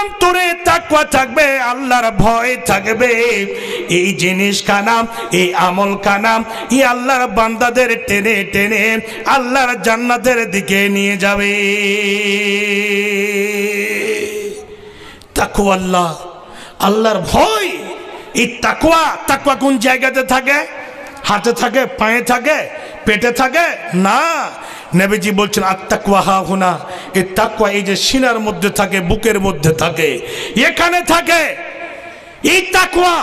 অন্তরে তাকওয়া থাকবে, আল্লাহর ভয় থাকবে, এই জিনিস কানাম, এই আমল কানাম, এই আল্লাহর বান্দাদের টেনে টেনে আল্লাহর জান্নাতের দিকে নিয়ে যাবে। তাকওয়া আল্লাহ, আল্লাহর ভয়। এই তাকওয়া, তাকওয়া কোন জায়গাতে থাকে? হাতে থাকে, পায়ে থাকে, পেটে থাকে? না, নবীজি বলছেন আত্তাকওয়া হাহুনা, এই তাকওয়া এই যে সিনার মধ্যে থাকে, বুকের মধ্যে থাকে, এখানে থাকে এই তাকওয়া।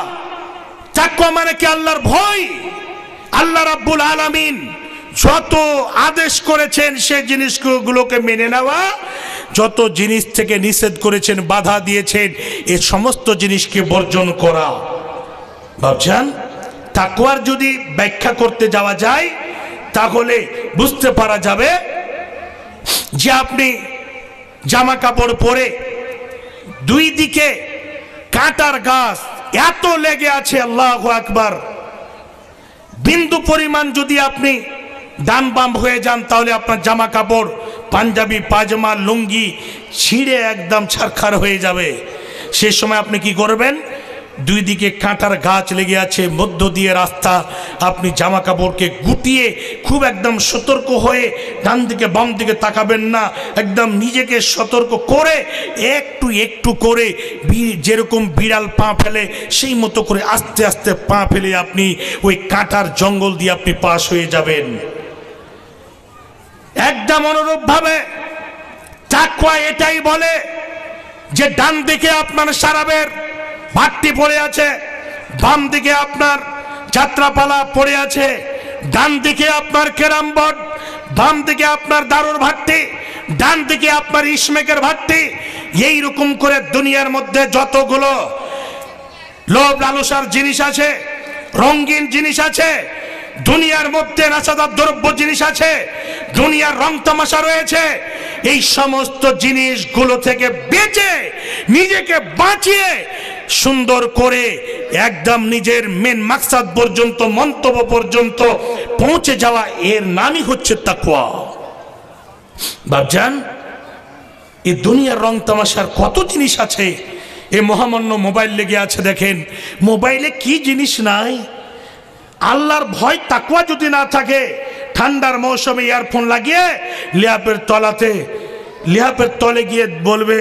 তাকওয়া মানে কি? আল্লাহর ভয়। আল্লাহ রাব্বুল আলামিন যত আদেশ করেছেন সেই জিনিসগুলোকে মেনে নেওয়া, যত জিনিস থেকে নিষেধ করেছেন, বাধা দিয়েছেন, এই সমস্ত জিনিসকে বর্জন করা। ভাবছেন তাকওয়ার যদি ব্যাখ্যা করতে যাওয়া যায় তাহলে বুঝতে পারা যাবে যে আপনি জামা কাপড় পরে দুই দিকে কাঁটার গাছ এত লেগে আছে, আল্লাহু আকবার, বিন্দু পরিমাণ যদি আপনি ডান বাম হয়ে যান তাহলে আপনার জামা কাপড়, পাঞ্জাবি, পায়জামা, লুঙ্গি ছিঁড়ে একদম ছারখার হয়ে যাবে। সেই সময় আপনি কি করবেন? দুই দিকে কাঁটার গাছ লেগে আছে, মধ্য দিয়ে রাস্তা, আপনি জামা কাপড়কে গুটিয়ে খুব একদম সতর্ক হয়ে ডান দিকে বাম দিকে তাকাবেন না, একদম নিজেকে সতর্ক করে একটু একটু করে যেরকম বিড়াল পা ফেলে সেই মতো করে আস্তে আস্তে পা ফেলে আপনি ওই কাঁটার জঙ্গল দিয়ে আপনি পাশ হয়ে যাবেন। একদম অনুরূপভাবে তাকওয়া এটাই বলে যে ডান দিকে আপনার সারাবের ভাট্টি পড়ে আছে, বাম দিকে আপনার যাত্রাপালা পড়ে আছে, ডান দিকে আপনার ক্যারাম বোর্ড, বাম দিকে আপনার দারুর ভাট্টি, ডান দিকে আপনার ইসমেকের ভাট্টি। এইরকম করে দুনিয়ার মধ্যে যতগুলো লোভ লালসার জিনিস আছে, রঙিন জিনিস আছে, দুনিয়ার মধ্যে নাশাদার দ্রব্য জিনিস আছে, দুনিয়ার রং তামাশা রয়েছে, এই সমস্ত জিনিসগুলো থেকে বেঁচে নিজেকে বাঁচিয়ে সুন্দর করে একদম নিজের মেন মাকসাদ পর্যন্ত, মন্তব্য পর্যন্ত পৌঁছে যাওয়া, এর নামই হচ্ছে তাকওয়া। ভাবজান এই দুনিয়ার রং তামাশার কত জিনিস আছে। এই মহামান্য মোবাইল লেগে আছে, দেখেন মোবাইলে কি জিনিস নাই। আল্লাহর ভয় তাকওয়া যদি না থাকে, ঠান্ডার মৌসুমে ইয়ারফোন লাগিয়ে ল্যাপের তলে গিয়ে বলবে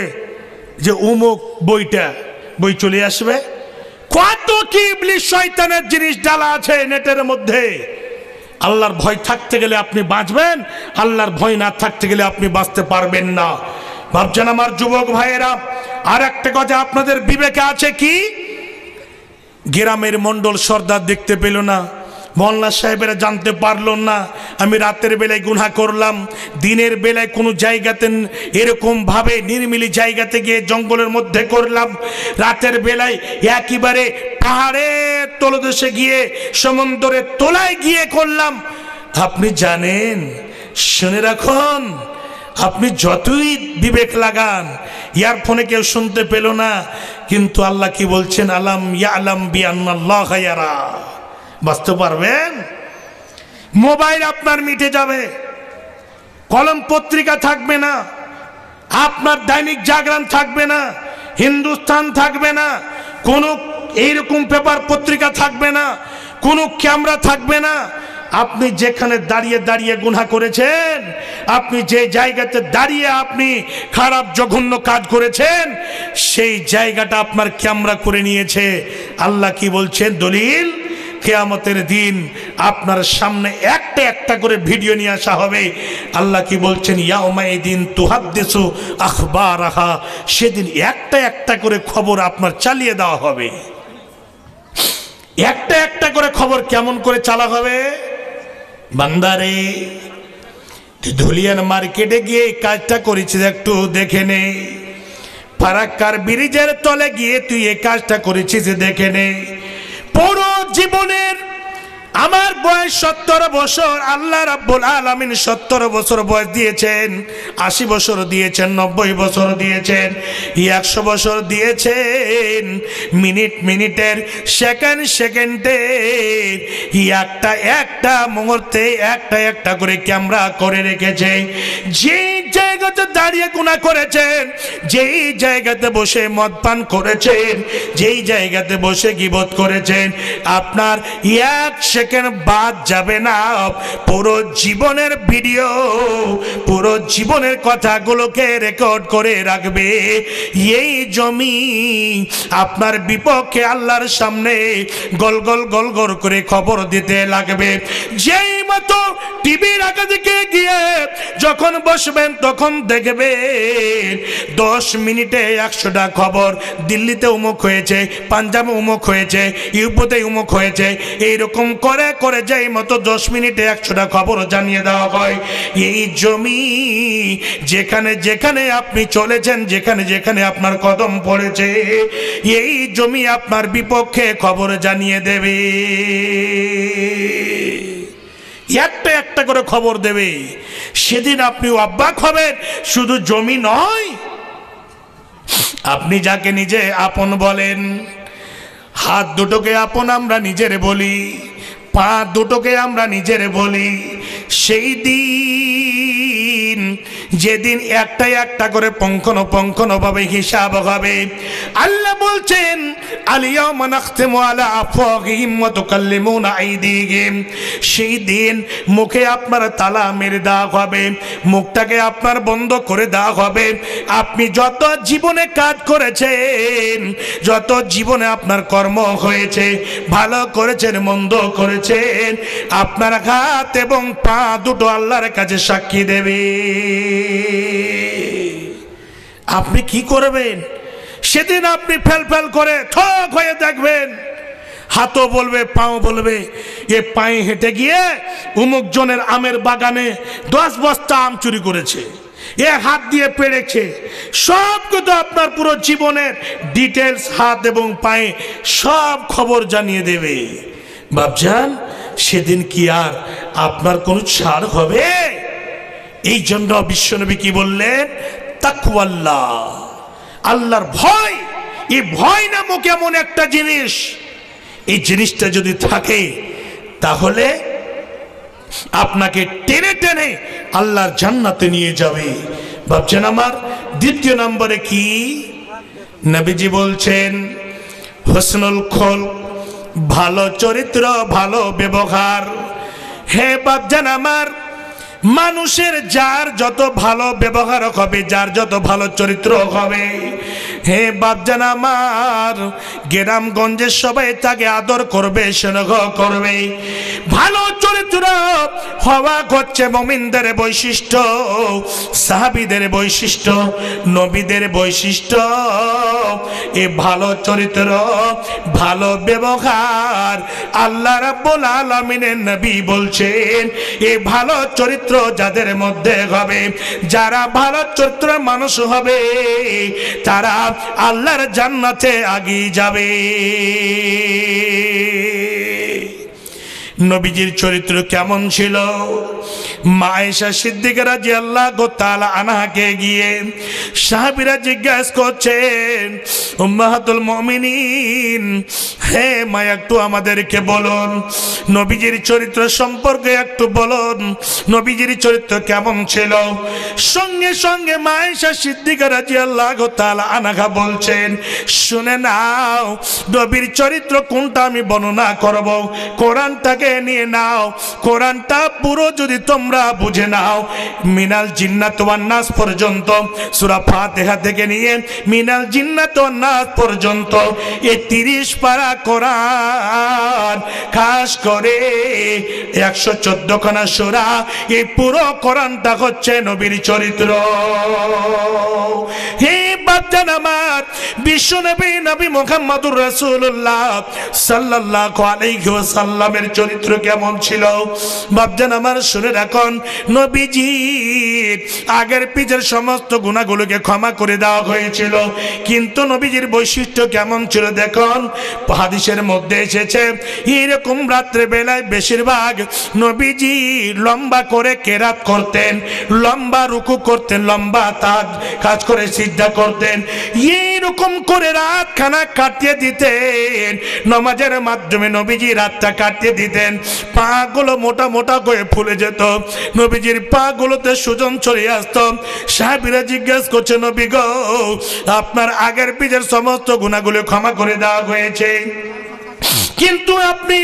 যে অমুক বই চলে আসবে। কত কি ইবলিশ শয়তানের জিনিস ডালা আছে নেটের মধ্যে। আল্লাহর ভয় থাকতে গেলে আপনি বাঁচবেন, আল্লাহর ভয় না থাকতে গেলে আপনি বাঁচতে পারবেন না। ভাবছেন আমার যুবক ভাইয়েরা, আর একটা কথা আপনাদের বিবেকে আছে কি? গ্রামের মন্ডল সর্দার দেখতে পেল না, মোল্লা সাহেবেরা জানতে পারল না, আমি রাতের বেলায় গুনাহ করলাম, দিনের বেলায় কোনো জায়গাতে এরকম ভাবে নির্মিলি জায়গাতে গিয়ে জঙ্গলের মধ্যে করলাম, রাতের বেলায় একেবারে পাহাড়ের তলদেশে গিয়ে সমুদ্রের তলায় গিয়ে করলাম। আপনি জানেন, শুনে রাখুন, আপনি যতই বিবেক লাগান, ইয়ারফোনে কেউ শুনতে পেল না, কিন্তু আল্লাহ কি বলছেন? আলাম ইয়ালাম বিআন্নাল্লাহ ইয়ারা। বাঁচতে পারবেন? মোবাইল আপনার মিটে যাবে, কলম পত্রিকা থাকবে না, আপনার দৈনিক জাগরণ থাকবে না, হিন্দুস্তান থাকবে না, কোনো এইরকম পেপার পত্রিকা থাকবে না, কোনো ক্যামেরা থাকবে না। আপনি যেখানে দাঁড়িয়ে দাঁড়িয়ে গুনাহ করেছেন, আপনি যে জায়গাতে দাঁড়িয়ে আপনি খারাপ জঘন্য কাজ করেছেন, সেই জায়গাটা আপনার ক্যামেরা করে নিয়েছে। আল্লাহ কি বলছেন? দলিল, কিয়ামতের দিন আপনার সামনে একটা একটা করে ভিডিও নিয়ে আসা হবে। আল্লাহ কি বলছেন? ইয়াউমাইদিন তুহাদ্দিসু আখবারাহা, সেদিন একটা একটা করে খবর আপনার চালিয়ে দেওয়া হবে। একটা একটা করে খবর কেমন করে চালা হবে? বান্দারে, ধুলিয়ান মার্কেটে গিয়ে কাজটা করেছিস, একটু দেখে নে। ফারাক্কার ব্রিজের তলে গিয়ে তুই এই কাজটা করেছিস, দেখে নে। পুরো জীবনের আমার বয়স 70 বছর, আল্লাহ রাব্বুল আলামিন 70 বছর বয়স দিয়েছেন, 80 বছর দিয়েছেন, 90 বছর দিয়েছেন, 100 বছর দিয়েছেন। মিনিট মিনিটের, সেকেন্ড সেকেন্ডের, একটা একটা মুহূর্তে একটা একটা করে ক্যামেরা করে রেখেছে। যে জায়গাতে দাঁড়িয়ে গুনাহ করেছেন, যেই জায়গাতে বসে মদ পান করেছেন, যেই জায়গাতে বসে গীবত করেছেন, আপনার এক সেকেন্ড বাদ যাবে না। পুরো জীবনের ভিডিও, পুরো জীবনের কথাগুলোকে রেকর্ড করে রাখবে। এই জমি আপনার বিপক্ষে আল্লাহর সামনে গল গল গল গল করে খবর দিতে লাগবে। যেই মতো টিভির আগে দিকে গিয়ে যখন বসবেন তখন দেখবেন 10 মিনিটে 100টা খবর। দিল্লিতে উমুক হয়েছে, পাঞ্জাবে উমুক হয়েছে, ইউপিতে উমুক হয়েছে, এইরকম করে করে যেই মতো 10 মিনিটে 100টা খবর জানিয়ে দেওয়া হয়। এই জমি যেখানে যেখানে আপনি চলেছেন, যেখানে যেখানে আপনার কদম পড়েছে, এই জমি আপনার বিপক্ষে খবর জানিয়ে দেবে। একটা একটা করে খবর দেবে। সেদিন আপনি অবাক হবেন। শুধু জমি নয়, আপনি যাকে নিজে আপন বলেন, হাত দুটোকে আপন আমরা নিজের বলি, পা দুটোকে আমরা নিজের বলি, সেই দিন যেদিন একটা একটা করে পঙ্খানুপুঙ্খভাবে হিসাব হবে। আল্লাহ বলছেন আল-ইয়াওমা নাখতিমু আলা আফওয়াহিহিম ওয়া তুকাল্লিমুনা আইদিহিম। সেই দিন মুখে আপনার তালা মেরে দেওয়া হবে, মুখটাকে আপনার বন্ধ করে দেওয়া হবে। আপনি যত জীবনে কাজ করেছেন, যত জীবনে আপনার কর্ম হয়েছে, ভালো করেছেন মন্দ করেছেন, আপনার হাত এবং পা দুটো আল্লাহর কাছে সাক্ষী দেবে। আপনি কি করবেন সেদিন? আপনি ফেল ফেল করে ঠক হয়ে দেখবেন, হাতও বলবে, পাও বলবে, এ পায়ে হেঁটে গিয়ে উমুক জনের আমের বাগানে 10 বস্তা আম চুরি করেছে, এ হাত দিয়ে পেড়েছে। সব কিন্তু আপনার পুরো জীবনের ডিটেলস হাত এবং পায়ে সব খবর জানিয়ে দেবে। বাপজান, সেদিন কি আর আপনার কোনো ছাড় হবে? এই জন্য বিশ্বনবী কি বললেন? তাকওয়াল্লাহ, আল্লাহর ভয়। এই ভয় নামক এমন একটা জিনিস, এই জিনিসটা যদি থাকে তাহলে আপনাকে টেনে টেনে আল্লাহর জান্নাতে নিয়ে যাবে। ভাবছেন আমার দ্বিতীয় নম্বরে কি? নবীজি বলছেন হুসনুল খুলক, ভালো চরিত্র, ভালো ব্যবহার। হে বাপজান আমার, মানুষের যার যত ভালো ব্যবহার হবে, যার যত ভালো চরিত্র হবে, হে বাপজান আমার, গ্রামগঞ্জের সবাই তাকে আদর করবে, স্নেহ করবে। ভালো চরিত্র হওয়া হচ্ছে মুমিনদের বৈশিষ্ট্য, সাহাবীদের বৈশিষ্ট্য, নবীদের বৈশিষ্ট্য। এ ভালো চরিত্র, ভালো ব্যবহার, আল্লাহ রাব্বুল আলামিনের নবী বলছেন এ ভালো চরিত্র যাদের মধ্যে হবে, যারা ভালো চরিত্র মানুষ হবে, তারা আল্লাহর জান্নাতে আগিয়ে যাবে। নবীজির চরিত্র কেমন ছিল? মা আয়েশা সিদ্দিকা রাদিয়াল্লাহু তাআলা আনহাকে গিয়ে সাহাবীরা জিজ্ঞাসা করছেন, উম্মাহাতুল মুমিনিন, হে মা, একটু আমাদেরকে বলুন, নবীজির চরিত্র সম্পর্কে একটু বলুন, নবীজির চরিত্র কেমন ছিল? সঙ্গে সঙ্গে মা আয়েশা সিদ্দিকা রাদিয়াল্লাহু তাআলা আনহা বলছেন, শুনে নাও, নবীর চরিত্র কোনটা আমি বর্ণনা করব, কোরআনটাকে নিয়ে নাও। কোরআনটা পুরো যদি তোমরা বুঝে নাও, মিনাল জিন্নাত ওয়ান নাস পর্যন্ত, সূরা ফাতিহা থেকে নিয়ে মিনাল জিন্নাত ওয়ান নাস পর্যন্ত, এই 30 পারা কোরআন, খাস করে 114 খানা সূরা, এই পুরো কোরআনটা হচ্ছে নবীর চরিত্র। হে বাপজান আমার, বিশ্বনবী নবী মুহাম্মদুর রাসূলুল্লাহ সাল্লাল্লাহু আলাইহি ওয়াসাল্লামের চরিত্র কেমন ছিল? বাপজান আমার, শুনে রাখুন, নবীজি আগের পিছের সমস্ত গুনাহগুলোকে ক্ষমা করে দেওয়া হয়েছিল, কিন্তু নবীজির বৈশিষ্ট্য কেমন ছিল দেখুন। হাদিসের মধ্যে এসেছে, এরকম রাত্রে বেলায় বেশিরভাগ নবীজি লম্বা করে কেরাত করতেন, লম্বা রুকু করতেন, লম্বা কাজ করে সিজদা করতেন। এই রকম করে রাত খানা কাটিয়ে দিতেন, নামাজের মাধ্যমে নবীজি রাতটা কাটিয়ে দিতেন। পা গুলো মোটা মোটা করে ফুলে যেত, নবীজির পা গুলোতে সুজন চলে আসতো। সাহাবীরা জিজ্ঞেস করছে, নবী গো, আপনার আগের পিছের সমস্ত গুনাহগুলো ক্ষমা করে দেওয়া হয়েছে, কিন্তু আপনি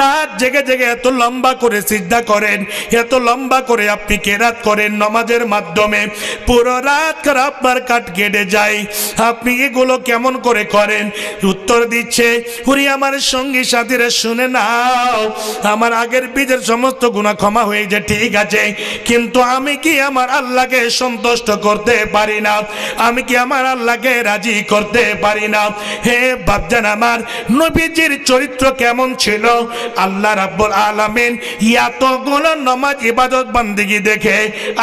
রাত জেগে জেগে এত লম্বা করে সিজদা করেন, এত লম্বা করে আপনি কেরাত করেন নামাজের মাধ্যমে, পুরো রাত করে আপনার কাট কেটে যায়, আপনি এগুলো কেমন করে করেন? উত্তর দিচ্ছে, হুরি আমার সঙ্গী সাথীরা শুনে নাও, আমার আগের পিছের সমস্ত গুনাহ ক্ষমা হয়ে যায়, ঠিক আছে, কিন্তু আমি কি আমার আল্লাহকে সন্তুষ্ট করতে পারি না? আমি কি আমার আল্লাহকে রাজি করতে পারি না? হে বাপজান আমার, নবীজির চরিত্র কেমন ছিল? আল্লাহ রাব্বুল আলামিন এতগুলো নামাজ ইবাদত বান্দিগি দেখে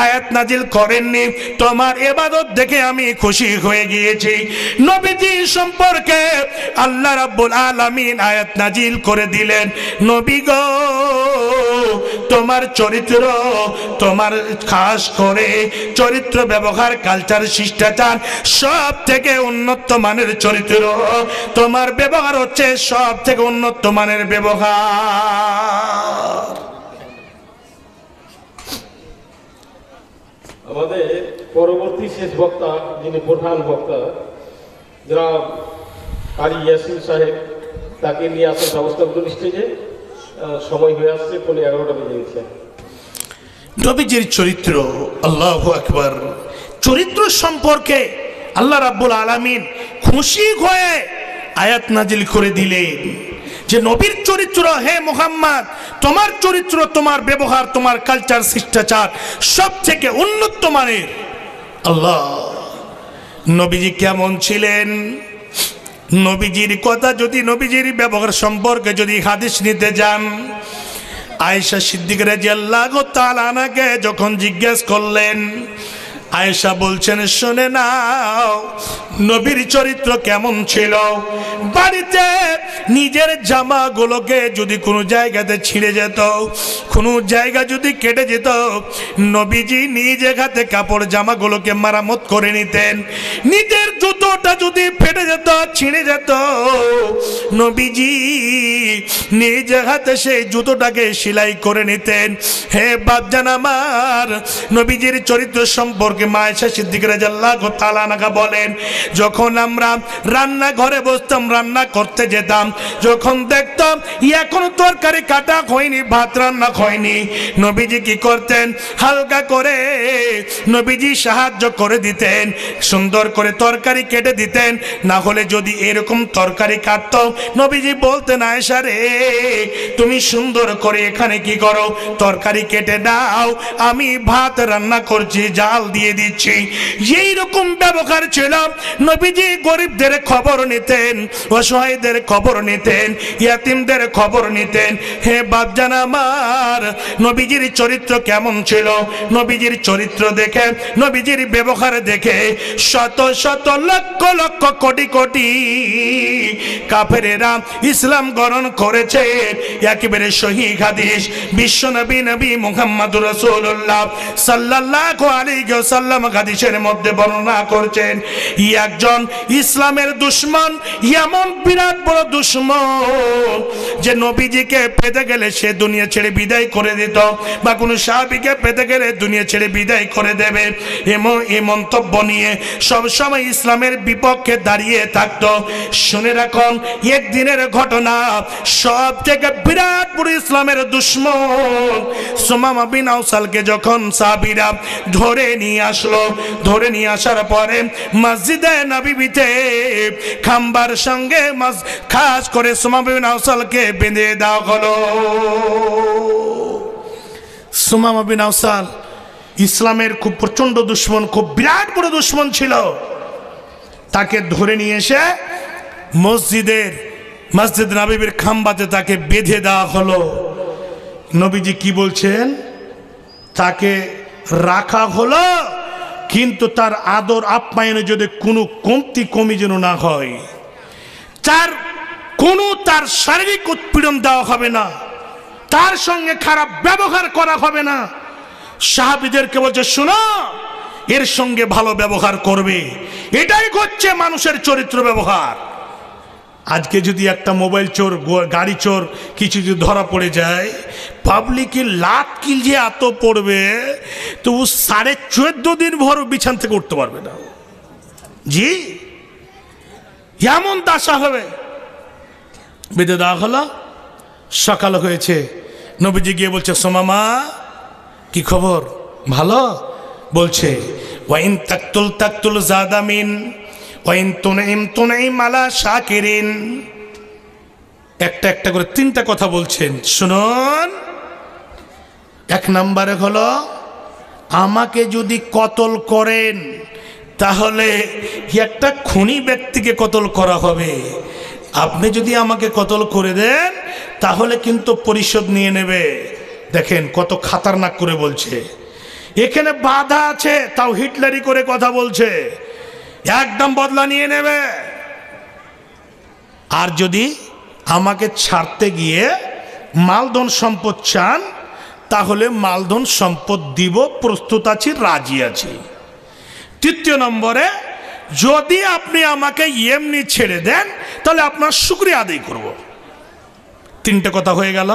আয়াত নাজিল করেননি, তোমার ইবাদত দেখে আমি খুশি হয়ে গিয়েছি। নবীজি সম্পর্কে আল্লাহ রাব্বুল আলামিন আয়াত নাজিল করে দিলেন, নবী গো, তোমার চরিত্র, তোমার খাস করে চরিত্র, ব্যবহার, কালচার, শিষ্টাচার সব থেকে উন্নত মানের চরিত্র, তোমার ব্যবহার হচ্ছে সব থেকে উন্নত মানের ব্যবহার। আমাদের পরবর্তী শেষ বক্তা, যিনি প্রধান বক্তা জনাব কারি ইয়াসিন সাহেব, তাকে নিয়ে আসার ব্যবস্থা করুন স্টেজে। সময় হয়ে আসছে, 11টা বেজে গেছে। নবীজির চরিত্র, আল্লাহু আকবার, চরিত্র সম্পর্কে আল্লাহ রাব্বুল আলামিন খুশি হয়ে আয়াত নাজিল করে দিলেন যে নবীর চরিত্র, হে মুহাম্মদ, তোমার চরিত্র, তোমার ব্যবহার, তোমার কালচার, শিষ্টাচার সব থেকে উন্নত মানের। আল্লাহ, নবীজি কেমন ছিলেন? নবীজির কথা যদি, নবীজির ব্যবহার সম্পর্কে যদি হাদিস নিতে যান, আয়েশা সিদ্দিকা রাদিয়াল্লাহু তাআলা আনহাকে যখন জিজ্ঞেস করলেন, আয়েশা বলছেন, শুনে নাও নবীর চরিত্র কেমন ছিল। বাড়িতে নিজের জামাগুলোকে যদি কোনো জায়গাতে ছিঁড়ে যেত, কোনো জায়গা যদি কেটে যেত, নবীজি নিজে হাতে কাপড় জামাগুলোকে মেরামত করে নিতেন। নিজের জুতোটা যদি ফেটে যেত, ছিঁড়ে যেত, নবীজি নিজে হাতে সেই জুতোটাকে সেলাই করে নিতেন। হে বাপজান আমার, নবীজির চরিত্র সম্পর্কে মা আয়েশা সিদ্দিকা রাদিয়াল্লাহু তাআলা আনহা বলেন, যখন আমরা রান্না ঘরে বসতাম, রান্না করতে যেতাম, যখন দেখতাম এখনো তরকারি কাটা হয়নি, ভাত রান্না হয়নি, নবীজি কি করতেন? হালকা করে নবীজি সাহায্য করে দিতেন, সুন্দর করে তরকারি কেটে দিতেন। না হলে যদি এরকম তরকারি কাটত, নবীজি বলতেন, আয়েশা রে, তুমি সুন্দর করে এখানে কি করো, তরকারি কেটে দাও, আমি ভাত রান্না করছি, জাল দিয়ে দিচ্ছি। এই রকম ব্যবহার ছিল। নবীজি গরিবদের খবর নিতেন, অসহায়দের খবর নিতেন, ইয়াতিমদের খবর নিতেন। হে বাপজান আমার, নবীজির চরিত্র কেমন ছিল? নবীজির চরিত্র দেখে, নবীজির ব্যবহার দেখে শত শত লক্ষ লক্ষ কোটি কোটি কাফেরেরা ইসলাম গ্রহণ করেছে। একেবারে সহিহ হাদিস, বিশ্বনবী নবী মুহাম্মদুর রাসূলুল্লাহ সাল্লাল্লাহু আলাইহি ওয়াসাল্লাম হাদিসের মধ্যে বর্ণনা করছেন, একজন ইসলামের দুশমন, এমন বিরাট বড় দুশমন যে নবীজিকে পেতে গেলে সে দুনিয়া ছেড়ে বিদায় করে দিত, বা কোনো সাহাবীকে পেতে গেলে দুনিয়া ছেড়ে বিদায় করে দেবে, এই মন্তব্য নিয়ে সবসময় ইসলামের বিপক্ষে দাঁড়িয়ে থাকতো। শুনে রাখুন, একদিনের ঘটনা, সব থেকে বিরাট বড় ইসলামের দুশমন সুমামা বিন আউসালকে যখন সাহাবীরা ধরে নিয়ে আসলো, ধরে নিয়ে আসার পরে মসজিদে নববীতে খাম্বার সঙ্গে খাস করে সুমামা বিন আউসালকে বেঁধে দেওয়া হলো। সুমামা বিন আউসাল ইসলামের খুব প্রচন্ড দুশমন, খুব বিরাট বড় দুশমন ছিল। তাকে ধরে নিয়ে এসে মসজিদ নববীর খাম্বাতে তাকে বেঁধে দেওয়া হলো। নবীজি কি বলছেন? তাকে রাখা হলো, কিন্তু তার আদর আপ্যায়নে যদি কোনো কমতি কমি যেন না হয়, তার শারীরিক উৎপীড়ন দেওয়া হবে না, তার সঙ্গে খারাপ ব্যবহার করা হবে না। সাহাবীদেরকে বলছে, শোনো, এর সঙ্গে ভালো ব্যবহার করবে। এটাই হচ্ছে মানুষের চরিত্র ব্যবহার। আজকে যদি একটা মোবাইল চোর, গাড়ি চোর কিছু যদি ধরা পড়ে যায়, পাবলিকের লাত কিল যে এত পড়বে, তো 14.5 দিন ভর বিছান থেকে উঠতে পারবে না। জি, এমন দশা হবে। বেঁধে দেওয়া হলো, সকাল হয়েছে, নবীজি গিয়ে বলছে, সোমামা কি খবর, ভালো? বলছে, ওয়াইন তাকতুল তাকতুল জাদামিন ওয়াইন তুনাইম তুনাইম আলা শাকিরিন। একটা একটা করে 3টা কথা বলছেন, শুনুন। 1 নম্বরে হলো, আমাকে যদি কতল করেন তাহলে একটা খুনি ব্যক্তিকে কতল করা হবে। আপনি যদি আমাকে কতল করে দেন তাহলে কিন্তু পরিশোধ নিয়ে নেবে। দেখেন কত খাতারনাক করে বলছে। এখানে বাধা আছে, তাও হিটলারি করে কথা বলছে, একদম বদলা নিয়ে নেবে। আর যদি আমাকে ছাড়তে গিয়ে মালধন সম্পদ চান তাহলে মালধন সম্পদ দিব, প্রস্তুত আছি, রাজি আছি। 3 নম্বরে, যদি আপনি আমাকে এমনি ছেড়ে দেন তাহলে আপনার শুকরিয়া আদায় করব। 3টে কথা হয়ে গেল।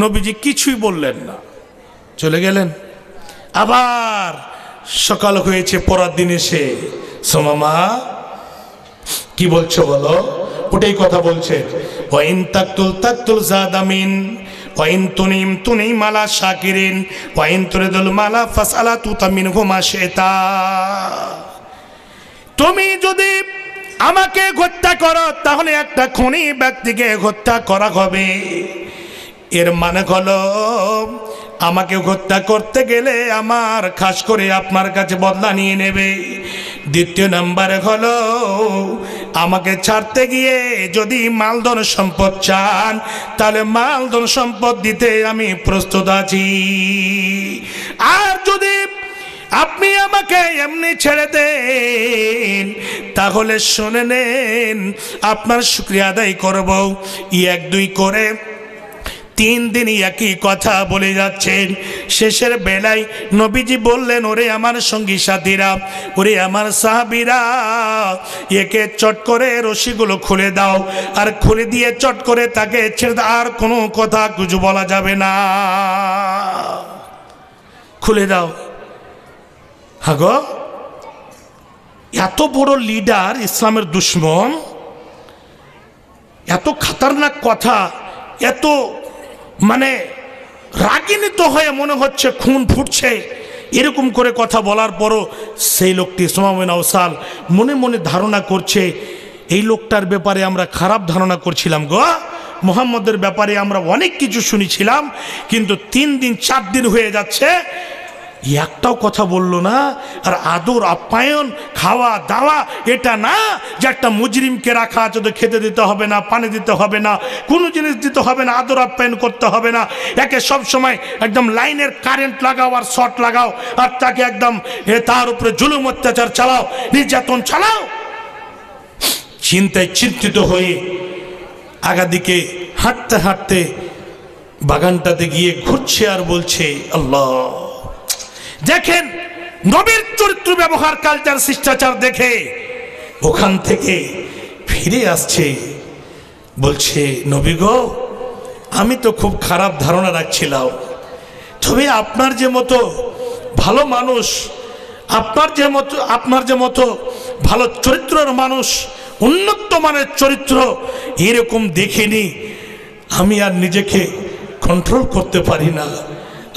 নবীজি কিছুই বললেন না, চলে গেলেন। আবার সকাল হয়েছে, পরের দিন এসে, সোমামা কি বলছো বলো? ওটাই কথা বলছে, ওয়াইন তাকতুল তাকতুল জাদামিন ওয়াইন তুনিম তুনিম আলা শাকিরিন ওয়াইন তুরিদুল মালা ফাসআলা তুতামিনহু মা শিতা। তুমি যদি আমাকে হত্যা করো তাহলে একটা খুনি ব্যক্তিকে হত্যা করা হবে। এর মানে হলো, আমাকে হত্যা করতে গেলে আমার খাস করে আপনার কাছে বদলা নিয়ে নেবে। 2 নম্বরে হলো, আমাকে ছাড়তে গিয়ে যদি মালধন সম্পদ চান তাহলে মালধন সম্পদ দিতে আমি প্রস্তুত আছি। আর যদি আপনি আমাকে এমনি ছেড়ে দেন তাহলে শুনে নেন, আপনার শুকরিয়া আদায় করব। 1-2 করে 3 দিন একই কথা বলে যাচ্ছেন। শেষের বেলায় নবীজি বললেন, ওরে আমার সঙ্গী সাথীরা, ওরে আমার সাহাবীরা, একে চট করে রশিগুলো খুলে দাও, আর খুলে দিয়ে চট করে তাকে ছেড়ে দাও, আর কোনো কথা কিছু বলা যাবে না, খুলে দাও। হাগো, এত বড় লিডার, ইসলামের দুশ্মন, এত খাতারনাক কথা, এত মানে রাগিনীত হয়ে মনে হচ্ছে খুন ফুটছে, এরকম করে কথা বলার পরও সেই লোকটি সুমামা বিন আউসাল মনে মনে ধারণা করছে, এই লোকটার ব্যাপারে আমরা খারাপ ধারণা করছিলাম গো, মুহাম্মদের ব্যাপারে আমরা অনেক কিছু শুনেছিলাম, কিন্তু 3 দিন 4 দিন হয়ে যাচ্ছে, একটাও কথা বললো না। আর আদর আপ্যায়ন, খাওয়া দাওয়া, এটা না যে একটা মুজরিমকে রাখা আছে তো খেতে দিতে হবে না, পানি দিতে হবে না, কোনো জিনিস দিতে হবে না, আদর আপ্যায়ন করতে হবে না, একে সব সময় একদম লাইনের কারেন্ট লাগাও আর শর্ট লাগাও, আর তাকে একদম তার উপরে জুলুম অত্যাচার চালাও, নির্যাতন চালাও। চিন্তায় চিন্তিত হয়ে আগাদিকে হাঁটতে হাঁটতে বাগানটাতে গিয়ে ঘুরছে আর বলছে, আল্লাহ। দেখেন নবীর চরিত্র, ব্যবহার, কালচার, শিষ্টাচার দেখে ওখান থেকে ফিরে আসছে, বলছে, নবী গো, আমি তো খুব খারাপ ধারণা রাখছিলাম, তবে আপনার যে মতো ভালো মানুষ, আপনার যে মতো ভালো চরিত্রের মানুষ, উন্নত মানের চরিত্র এরকম দেখিনি। আমি আর নিজেকে কন্ট্রোল করতে পারি না।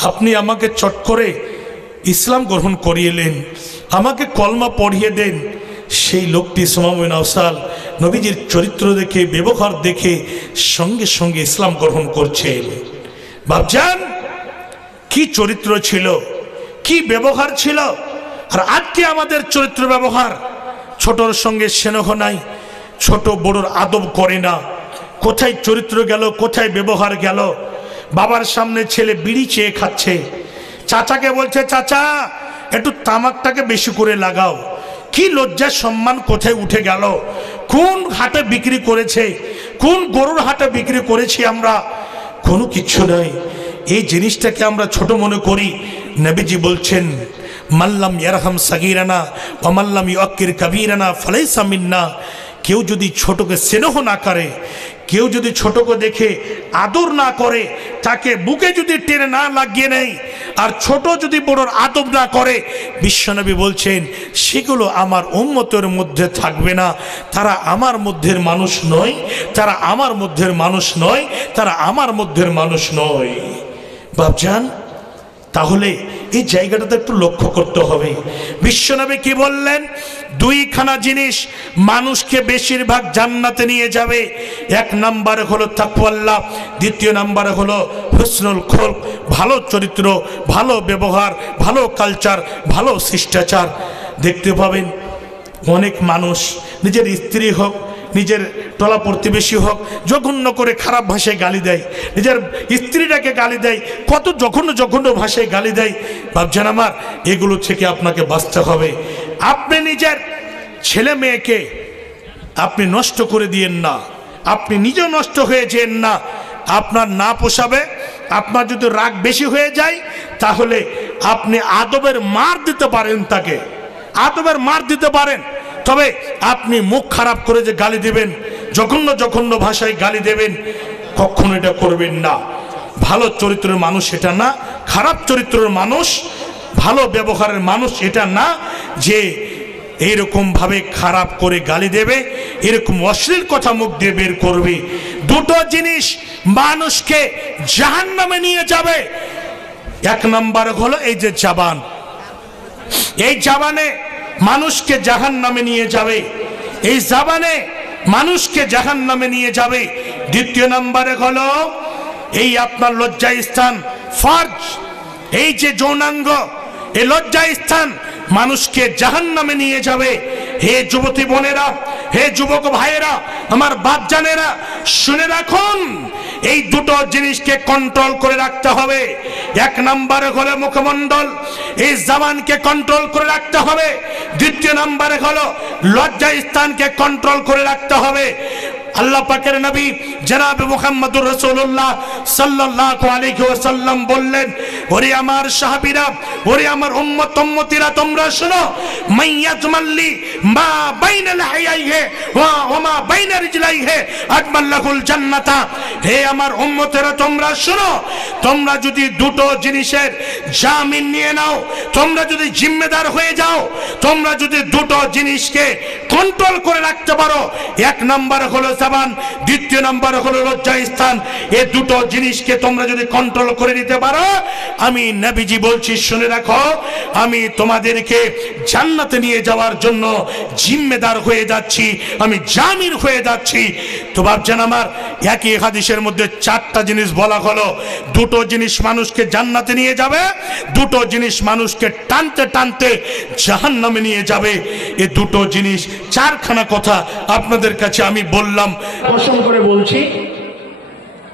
আপনি আমাকে চট করে ইসলাম গ্রহণ করিয়েলেন, আমাকে কলমা পড়িয়ে দেন। সেই লোকটি সুমামা বিন আউসাল নবীজির চরিত্র দেখে, ব্যবহার দেখে সঙ্গে সঙ্গে ইসলাম গ্রহণ করছে। ভাবছেন কি চরিত্র ছিল, কি ব্যবহার ছিল। আর আজকে আমাদের চরিত্র ব্যবহার, ছোটর সঙ্গে স্নেহ নাই, ছোট বড়র আদব করে না, কোথায় চরিত্র গেল, কোথায় ব্যবহার গেল। বাবার সামনে ছেলে বিড়ি চেয়ে খাচ্ছে, চাচাকে বলছে, চাচা একটু তামাকটাকে বেশি করে লাগাও। কি লজ্জা সম্মান কোথায় উঠে গেল। কোন হাটে বিক্রি করেছে, কোন গরুর হাটে বিক্রি করেছি আমরা, কোনো কিছু নয়। এই জিনিসটাকে আমরা ছোট মনে করি। নবীজি বলছেন, মাল্লাম ইয়ারহাম সাগীরানা ওয়া মাল্লাম ইউআক্কির কাবীরানা ফালাইসা মিন্না। কেউ যদি ছোটকে স্নেহ না করে, কেউ যদি ছোটকে দেখে আদর না করে, তাকে বুকে যদি টেনে না লাগিয়ে নেয়, আর ছোট যদি বড়র আদব না করে, বিশ্বনবী বলছেন সেগুলো আমার উম্মতের মধ্যে থাকবে না। তারা আমার মধ্যের মানুষ নয়, তারা আমার মধ্যের মানুষ নয়, তারা আমার মধ্যের মানুষ নয়। বাপজান, তাহলে এই জায়গাটাতে একটু লক্ষ্য করতে হবে। বিশ্বনবী কি বললেন? দুইখানা জিনিস মানুষকে বেশিরভাগ জান্নাতে নিয়ে যাবে। এক নম্বরে হলো তাকওয়াল্লাহ, দ্বিতীয় নম্বরে হলো হুসনুল খুলক, ভালো চরিত্র, ভালো ব্যবহার, ভালো কালচার, ভালো শিষ্টাচার। দেখতে পাবেন অনেক মানুষ নিজের স্ত্রী হোক, নিজের টলা প্রতিবেশী হোক, জঘন্য করে খারাপ ভাষায় গালি দেয়, নিজের স্ত্রীটাকে গালি দেয়, কত জঘন্য জঘন্য ভাষায় গালি দেয়। ভাবছেন আমার, এগুলো থেকে আপনাকে বাঁচতে হবে। আপনি নিজের ছেলে মেয়েকে আপনি নষ্ট করে দিয়েন না, আপনি নিজেও নষ্ট হয়ে যেন না। আপনার না পোষাবে, আপনার যদি রাগ বেশি হয়ে যায়, তাহলে আপনি আদবের মার দিতে পারেন, তাকে আদবের মার দিতে পারেন। তবে আপনি মুখ খারাপ করে যে গালি দেবেন, জঘন্য জঘন্য ভাষায় গালি দেবেন, কখনো এটা করবেন না। ভালো চরিত্রের মানুষ এটা না, খারাপ চরিত্রের মানুষ, ভালো ব্যবহারের মানুষ এটা না যে এইরকম ভাবে খারাপ করে গালি দেবে, এরকম অশ্লীল কথা মুখ দিয়ে বের করবে। দুটো জিনিস মানুষকে জাহান্নামে নিয়ে যাবে। এক নম্বর হলো এই যে জবান, এই জবানে মানুষকে জাহান্নামে নিয়ে যাবে, এই জবানে মানুষকে জাহান্নামে নিয়ে যাবে। দ্বিতীয় নম্বরে হলো এই আপনার লজ্জা স্থান ফরজ, এই যে যৌনাঙ্গ, এই লজ্জা স্থান মানুষকে জাহান্নামে নিয়ে যাবে। হে যুবতী বোনেরা, হে যুবক ভাইয়েরা, আমার বাপজানেরা, শুনে রাখুন, এই দুটো জিনিসকে কন্ট্রোল করে রাখতে হবে। এক নম্বরে হলো মুখমণ্ডল, এই জবানকে কন্ট্রোল করে রাখতে হবে। দ্বিতীয় নম্বরে হলো লজ্জা স্থানকে কন্ট্রোল করে রাখতে হবে। আল্লাহ পাকের নবী জনাব মুহাম্মদুর রাসূলুল্লাহ সাল্লাল্লাহু আলাইহি ওয়াসাল্লাম বললেন, ওরে আমার সাহাবীরা, ওরে আমার উম্মত উম্মতিরা, তোমরা শোনো, মাইয়াজমাল্লি মা বাইনা লাহিয়াইহি ওয়া মা বাইনা রিজলাইহি আজমাল্লাহুল জান্নাতা। হে আমার উম্মতেরা, তোমরা শোনো, তোমরা যদি দুটো জিনিসের জামিন নিয়ে নাও, তোমরা যদি জিম্মেদার হয়ে যাও, তোমরা যদি দুটো জিনিসকে কন্ট্রোল করে রাখতে পারো, এক নম্বর হলো জবান, দ্বিতীয় নম্বর হলো লজ্জা স্থান, এই দুটো জিনিসকে তোমরা যদি কন্ট্রোল করে নিতে পারো, আমি নবীজি বলছি, শুনে রাখো, আমি তোমাদেরকে জান্নাতে নিয়ে যাওয়ার জন্য জিম্মেদার হয়ে যাচ্ছি, আমি জামিন হয়ে যাচ্ছি। তো ভাবছেন আমার, একই হাদিসের মধ্যে চারটা জিনিস বলা হলো। দুটো জিনিস মানুষকে জান্নাতে নিয়ে যাবে, দুটো জিনিস মানুষকে টানতে টানতে জাহান্নামে নিয়ে যাবে। এই দুটো জিনিস, চারখানা কথা আপনাদের কাছে আমি বললাম। কসম করে বলছি,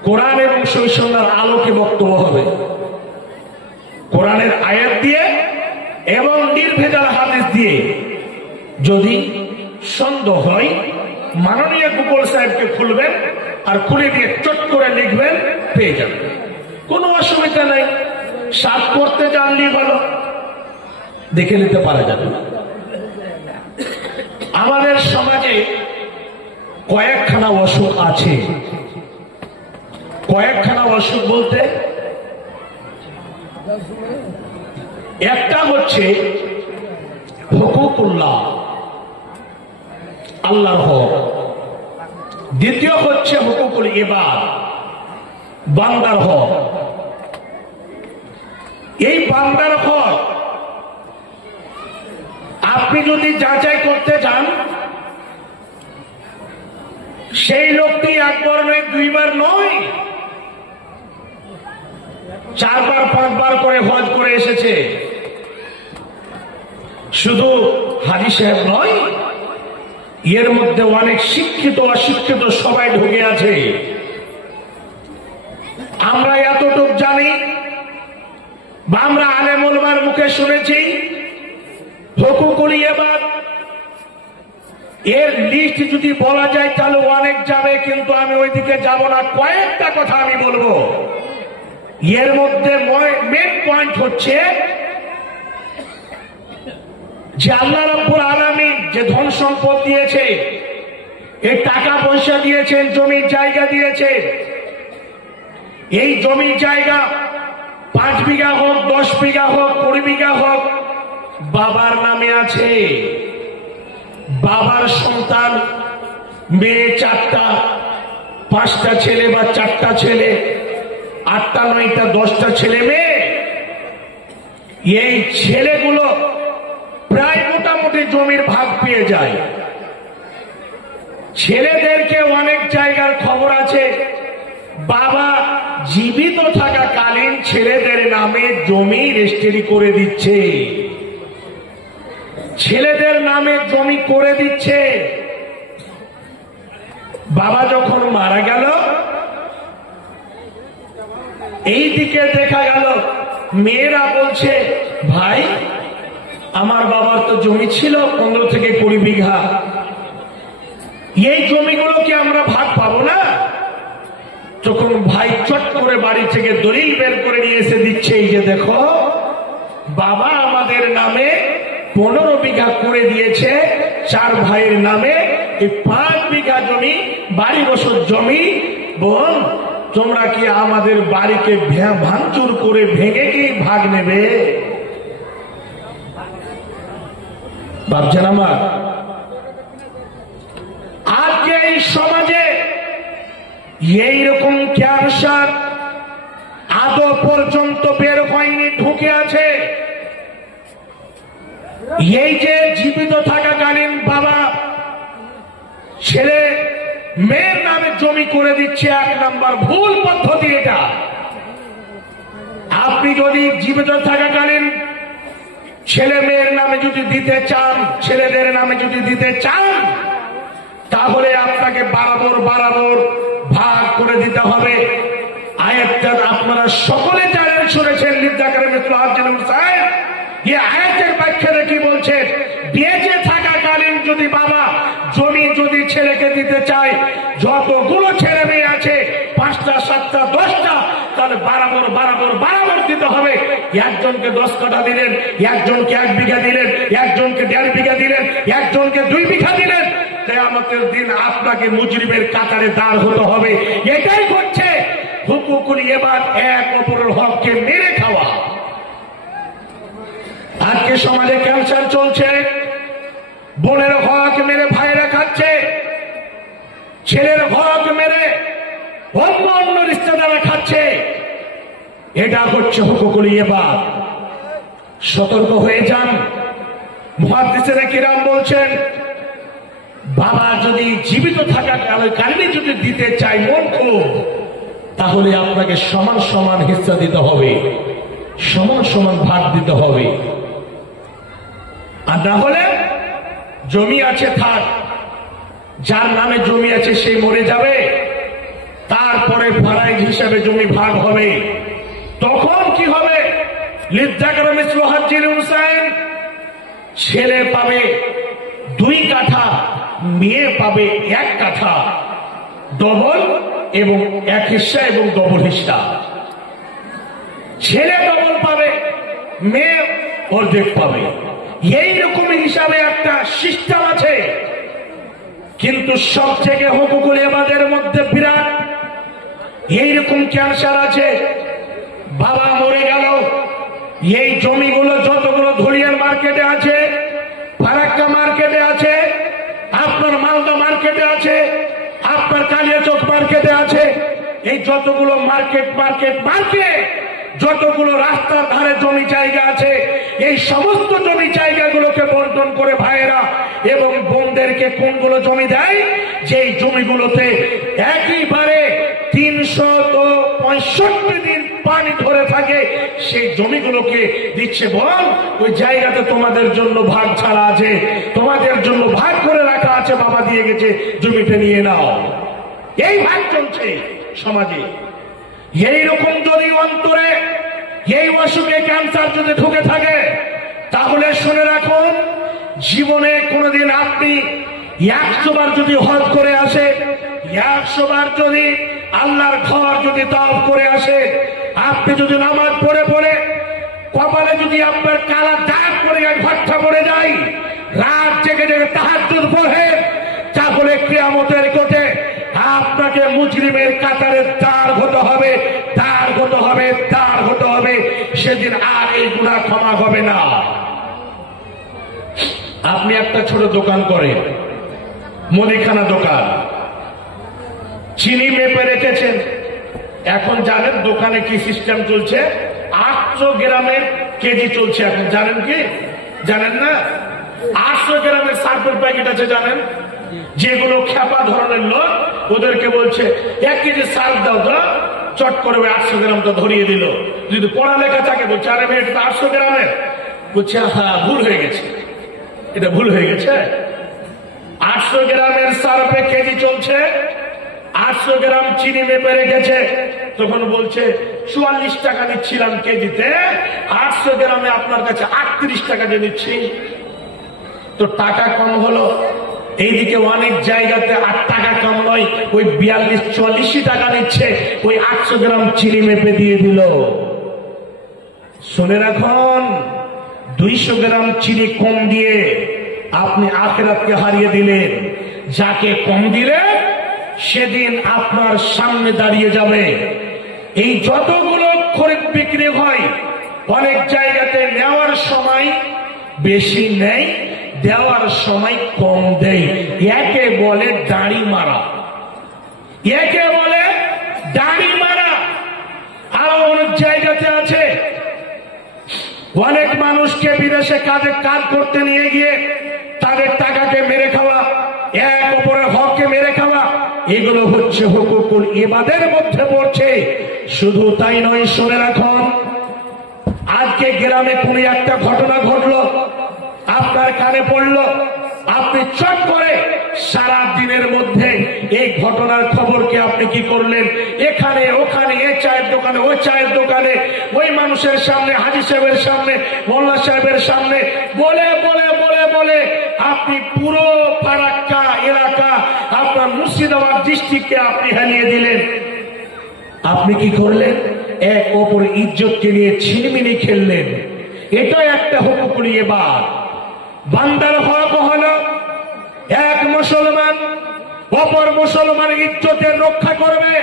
কোরআন এবং সহিহ সুন্নাহর আলোকে বক্তব্য হবে। কোরআনের আয়াত দিয়ে এবং নির্ভেজাল হাদিস দিয়ে যদি সন্দেহ হয়, মাননীয় গুগল সাহেবকে খুলবেন, আর খুলে দিয়ে চট করে লিখবেন, পেয়ে যাবেন, কোনো অসুবিধা নাই। সাফ করতে জানলেই ভালো, দেখে নিতে পারা যাবে। আমাদের সমাজে কয়েকখানা অসুখ আছে। কয়েকখানা অসুখ বলতে একটা হচ্ছে হুকুকুল্লাহ, আল্লাহর হক। দ্বিতীয় হচ্ছে হুকুকুল ইবাদ, বান্দার হক। এই বান্দার হক আপনি যদি যাচাই করতে যান, সেই লোকটি একবার নয়, দুইবার নয়, 4 বার 5 বার করে হজ করে এসেছে। শুধু হাজী সাহেব নয়, এর মধ্যে অনেক শিক্ষিত অশিক্ষিত সবাই ঢুকে আছে। আমরা এতটুক জানি বা আমরা আলেম ওলামার মুখে শুনেছি, হুকুকুল ইবাদ এর লিস্ট যদি বলা যায় তাহলে অনেক যাবে, কিন্তু আমি ওইদিকে যাব না। কয়েকটা কথা আমি বলবো। এর মধ্যে মেন পয়েন্ট হচ্ছে যে আল্লাহ রাব্বুল আলামিন যে ধন সম্পদ দিয়েছে, এই টাকা পয়সা দিয়েছেন, জমির জায়গা দিয়েছেন, এই জমির জায়গা 5 বিঘা হোক, 10 বিঘা হোক, 20 বিঘা হোক, বাবার নামে আছে। বাবার সন্তান, মেয়ে 4টা, 5টা ছেলে বা 4টা ছেলে, 8টা 9টা 10টা ছেলে মেয়ে। এই ছেলেগুলো প্রায় মোটামুটি জমির ভাগ পেয়ে যায়। ছেলেদেরকে অনেক জায়গার খবর আছে, বাবা জীবিত থাকাকালীন ছেলেদের নামে জমি রেজিস্ট্রি করে দিচ্ছে, ছেলেদের নামে জমি করে দিচ্ছে। বাবা যখন মারা গেল, এই দিকে দেখা গেল মেয়েরা বলছে, ভাই আমার বাবার তো জমি ছিল 15 থেকে 20 বিঘা, এই জমিগুলো কি আমরা ভাগ পাবো না? তখন ভাই চট করে বাড়ি থেকে দলিল বের করে নিয়ে এসে দিচ্ছে, এই যে দেখো বাবা আমাদের নামে 15 বিঘা করে দিয়েছে, 4 ভাইয়ের নামে এই 5 বিঘা জমি, বাড়ি বছর জমি। বোন, তোমরা কি আমাদের বাড়িকে ভাঙচুর করে ভেঙে কি ভাগ নেবে? ভাবছেন আমার? আজকে এই সমাজে এইরকম ক্যান্সার আদৌ পর্যন্ত বের হয়নি, ঢুকে আছে। এই যে জীবিত থাকাকালীন বাবা ছেলে মেয়ের নামে জমি করে দিচ্ছে, 1 নাম্বার ভুল পদ্ধতি এটা। আপনি যদি জীবিত থাকাকালীন ছেলে মেয়ের নামে যদি দিতে চান, ছেলেদের নামে যদি দিতে চান, তাহলে আপনাকে বরাবর ভাগ করে দিতে হবে। আয়াতটা আপনারা সকলে জানেন, শুনেছেন। আয়াতের ব্যাখ্যাতে কি বলছে? বেঁচে থাকাকালীন যদি বাবা জমি যদি ছেলেকে দিতে চায়, যতগুলো ছেলে মেয়ে আছে 5টা 7টা 10টা, তাহলে বরাবর দিতে হবে। একজনকে 10 কাঠা দিলেন, একজনকে 1 বিঘা দিলেন, একজনকে 1.5 বিঘা দিলেন, একজনকে 2 বিঘা দিলেন, কিয়ামতের দিন আপনাকে মুজরিমের কাতারে দাঁড় হতে হবে। এটাই হচ্ছে হুকুকুল ইবাদ, এক অপরের হককে মেরে খাওয়া। আজকে সমাজে ক্যান্সার চলছে, বোনের হক মেরে ভাইরা খাচ্ছে, ছেলের হক মেরে অন্য রিশতেদাররা খাচ্ছে। এটা হচ্ছে হুকুকুল ইবাদ। সতর্ক হয়ে যান। মুহাদ্দিসিনে কিরাম বলছেন, বাবা যদি জীবিত থাকাকালীন যদি দিতে চাই মন খুব, তাহলে আপনাকে সমান সমান হিস্সা দিতে হবে, সমান সমান ভাগ দিতে হবে। আর না হলে জমি আছে থাক, যার নামে জমি আছে সেই মরে যাবে, তারপরে ফারাইজ হিসাবে জমি ভাগ হবে। তখন কি হবে? লিযযাকারি মিসলু হাজ্জিল উনসাইন, ছেলে পাবে 2 কাঠা, মেয়ে পাবে 1 কাঠা, ডবল এবং 1 হিস্সা এবং ডবল হিস্সা। ছেলে ডবল পাবে, মেয়ে অর্ধেক পাবে। এইরকম হিসাবে একটা সিস্টেম আছে। কিন্তু সব থেকে হুকুকুল ইবাদের মধ্যে বিরাট এইরকম ক্যান্সার আছে। বাবা মরে গেল, এই জমিগুলো যতগুলো ধুলিয়ান মার্কেটে আছে, ফারাক্কা মার্কেটে আছে, আপনার মালদা মার্কেটে আছে, আপনার কালিয়াচক মার্কেটে আছে, এই যতগুলো মার্কেট যতগুলো রাস্তার ধারে জমি জায়গা আছে, এই সমস্ত জমি জায়গাগুলোকে বন্টন করে ভাইয়েরা এবং বোনদেরকে কোনগুলো জমি দেয়, যেই জমিগুলোতে একইবারে 365 দিন পানি ধরে থাকে, সেই জমিগুলোকে দিচ্ছে। বল, ওই জায়গাতে তোমাদের জন্য ভাগ ছাড়া আছে, তোমাদের জন্য ভাগ করে রাখা আছে, বাবা দিয়ে গেছে, জমিতে নিয়ে নাও। এই ভাগ চলছে সমাজে। এইরকম যদি অন্তরে এই অসুখে ক্যান্সার যদি ঢুকে থাকে, তাহলে শুনে রাখুন, জীবনে কোনোদিন আপনি 100 বার যদি হজ করে আসে, 100 বার যদি আল্লাহর ঘর যদি তাওয়াফ করে আসে, আপনি যদি নামাজ পড়ে কপালে যদি আপনার কালা দাগ পড়ে যায়, ভট্টা পড়ে যায়, রাত জেগে জেগে তাহাজ্জুদ পড়েন, তাহলে কিয়ামতের কোটে আপনাকে মুজরিমের কাতারে দাঁড় হতে হবে, দাঁড় হতে হবে, দাঁড় হতে হবে। সেদিন আর এই গুনাহ ক্ষমা হবে না। আপনি একটা ছোট দোকান করেন, মুদিখানা দোকান, চিনি মেপে রেখেছেন। এখন জানেন দোকানে কি সিস্টেম চলছে? 800 গ্রামের কেজি চলছে। এখন জানেন কি? জানেন না? 800 গ্রামের সার্ফের প্যাকেট আছে জানেন? যেগুলো খেপা ধরনের লোক, ওদেরকে বলছে 1 কেজি সার্ফ দাও তো, চট করে 800 গ্রামটা ধরিয়ে দিল। যদি পড়ালেখা থাকে বলছে আরে ভাই এটা 800 গ্রামের, বলছে হ্যাঁ ভুল হয়ে গেছে, এটা ভুল হয়ে গেছে। 800 গ্রামের সার্ফে কেজি চলছে, 800 গ্রাম চিনি মেপে রেখেছে। তখন বলছে 44 টাকা নিচ্ছিলাম কেজিতে, 800 গ্রামে আপনার কাছে 38 টাকা দিয়ে নিচ্ছি, তো টাকা কম হলো। এইদিকে অনেক জায়গাতে 8 টাকা কম নয়, ওই 42-44 টাকা নিচ্ছে, ওই 800 গ্রাম চিনি মেপে দিয়ে দিল। শুনে রাখুন, 200 গ্রাম চিনি কম দিয়ে আপনি আখিরাতকে হারিয়ে দিলেন। যাকে কম দিলে সেদিন আপনার সামনে দাঁড়িয়ে যাবে। এই যতগুলো খরিদ বিক্রি হয়, অনেক জায়গাতে নেওয়ার সময় বেশি নেয়, দেওয়ার সময় কম দেয়। একে বলে দাড়ি মারা, একে বলে দাড়ি মারা। আরো অনেক জায়গাতে আছে, অনেক মানুষকে বিদেশে কাজ করতে নিয়ে গিয়ে তাদের টাকাকে মেরে খাওয়া, এক অপরের হককে মেরে খাওয়া, এগুলো হচ্ছে হুকুকুল ইবাদের মধ্যে পড়ছে। শুধু তাই নয়, শুনে রাখুন, আজকে গ্রামে কোন একটা ঘটনা ঘটলো, আপনার কানে পড়লো, আপনি চট করে সারা দিনের মধ্যে এই ঘটনার খবরকে আপনি কি করলেন, এখানে ওখানে, এই চায়ের দোকানে, ওই চায়ের দোকানে, ওই মানুষের সামনে, হাজি সাহেবের সামনে, মোল্লা সাহেবের সামনে বলে বলে বলে বলে আপনি পুরো ফারাক্কা এলাকা, আপনার মুর্শিদাবাদ ডিস্ট্রিক্টকে আপনি হারিয়ে দিলেন। আপনি কি করলেন? এক অপর ইজ্জতকে নিয়ে ছিনিমিনি খেললেন। এটা একটা হুকুকুল ইবাদ। বান্দার হক হলো এক মুসলমান অপর মুসলমানের ইজ্জতের রক্ষা করবে।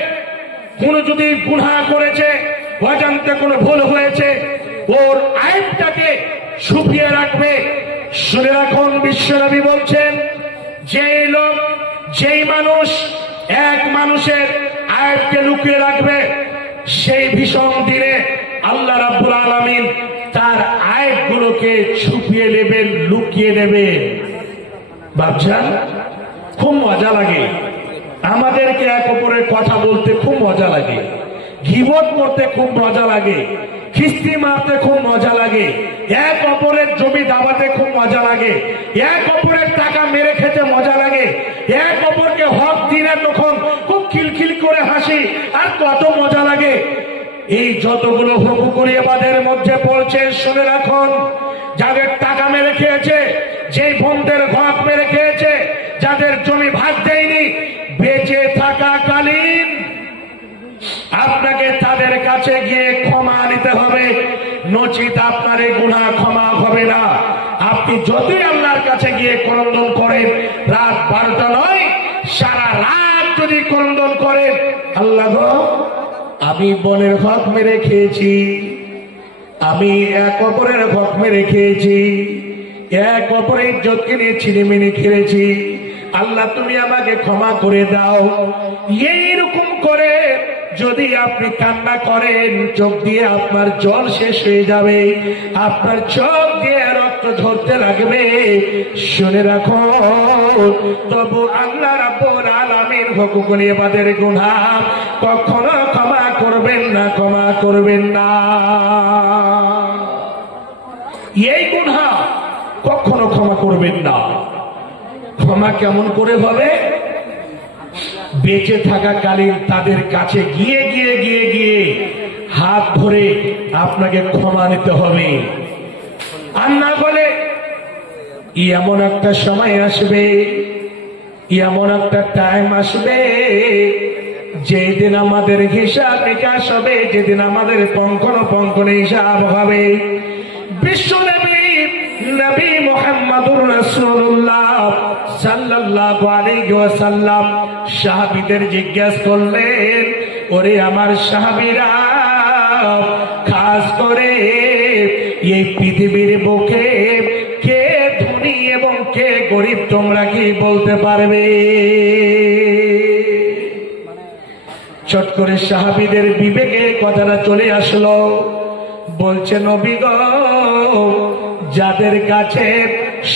কোন যদি গুনাহ করেছে, অজান্তে কোনো ভুল হয়েছে, ওর আইবটাকে ছুপিয়ে রাখবে। শুনে রাখুন, বিশ্বনবী বলছেন, যেই লোক, যেই মানুষ এক মানুষের আইবকে লুকিয়ে রাখবে, সেই ভীষণ দিনে আল্লাহ রাব্বুল আলামিন তার আইবগুলোকে ছুপিয়ে নেবেন, লুকিয়ে নেবেন। বাচ্চান, খুব মজা লাগে আমাদেরকে এক অপরের কথা বলতে, খুব মজা লাগে গীবত করতে, খুব মজা লাগে খিস্তি মারতে, খুব মজা লাগে এক অপরের জমি দাবাতে, খুব মজা লাগে এক অপরের টাকা মেরে খেতে মজা লাগে, এক অপরকে হক দিলে তখন খুব খিলখিল করে হাসি, আর কত মজা লাগে। এই যতগুলো হুকুকুল ইবাদের মধ্যে পড়ছে, শুনে রাখুন, যাদের টাকা মেরে খেয়েছে, যেই বন্ধের হক মেরে খেয়েছে, যাদের জমি ভাগ দেয়নি, বেঁচে থাকাকালীন আপনাকে তাদের কাছে গিয়ে ক্ষমা নিতে হবে, নচিত আপনার এই গুনাহ ক্ষমা হবে না। আপনি যতই আল্লাহর কাছে গিয়ে ক্রন্দন করেন, রাত 12টা নয়, সারা রাত যদি ক্রন্দন করেন, আল্লাহ গো, আমি বোনের হক মেরে খেয়েছি, আমি এক অপরের হক মেরে খেয়েছি, এক অপরের ইজ্জতকে নিয়ে ছিনিমিনি খেলেছি, আল্লাহ তুমি আমাকে ক্ষমা করে দাও। এইরকম করে যদি আপনি কান্না করেন, চোখ দিয়ে আপনার জল শেষ হয়ে যাবে, আপনার চোখ দিয়ে রক্ত ঝরতে লাগবে। শুনে রাখো, তবু আল্লাহ রাব্বুল আলামিন হুকুকুল ইবাদের গুনাহ কখনো ক্ষমা করবেন না, ক্ষমা করবেন না। এই গুনাহ কখনো ক্ষমা করবেন না। ক্ষমা কেমন করে হবে? বেঁচে থাকাকালীন তাদের কাছে গিয়ে গিয়ে গিয়ে গিয়ে হাত ধরে আপনাকে ক্ষমা নিতে হবে। আর না বলে এমন একটা সময় আসবে, এমন একটা টাইম আসবে, যেদিন আমাদের হিসাব নিকাশ হবে, যেদিন আমাদের পঙ্কন হিসাব হবে, বিশ্বনবী নবী মুহাম্মদুর রাসূলুল্লাহ সাল্লাল্লাহু আলাইহি ওয়াসাল্লাম সাহাবীদের জিজ্ঞাসা করলেন, ওরে আমার সাহাবীরা, খাস করে এই পৃথিবীর বুকে কে ধনী এবং কে গরিব তোমরা কি বলতে পারবে? চট করে সাহাবীদের বিবেকে কথাটা চলে আসলো। বলছে, নবী গো, যাদের কাছে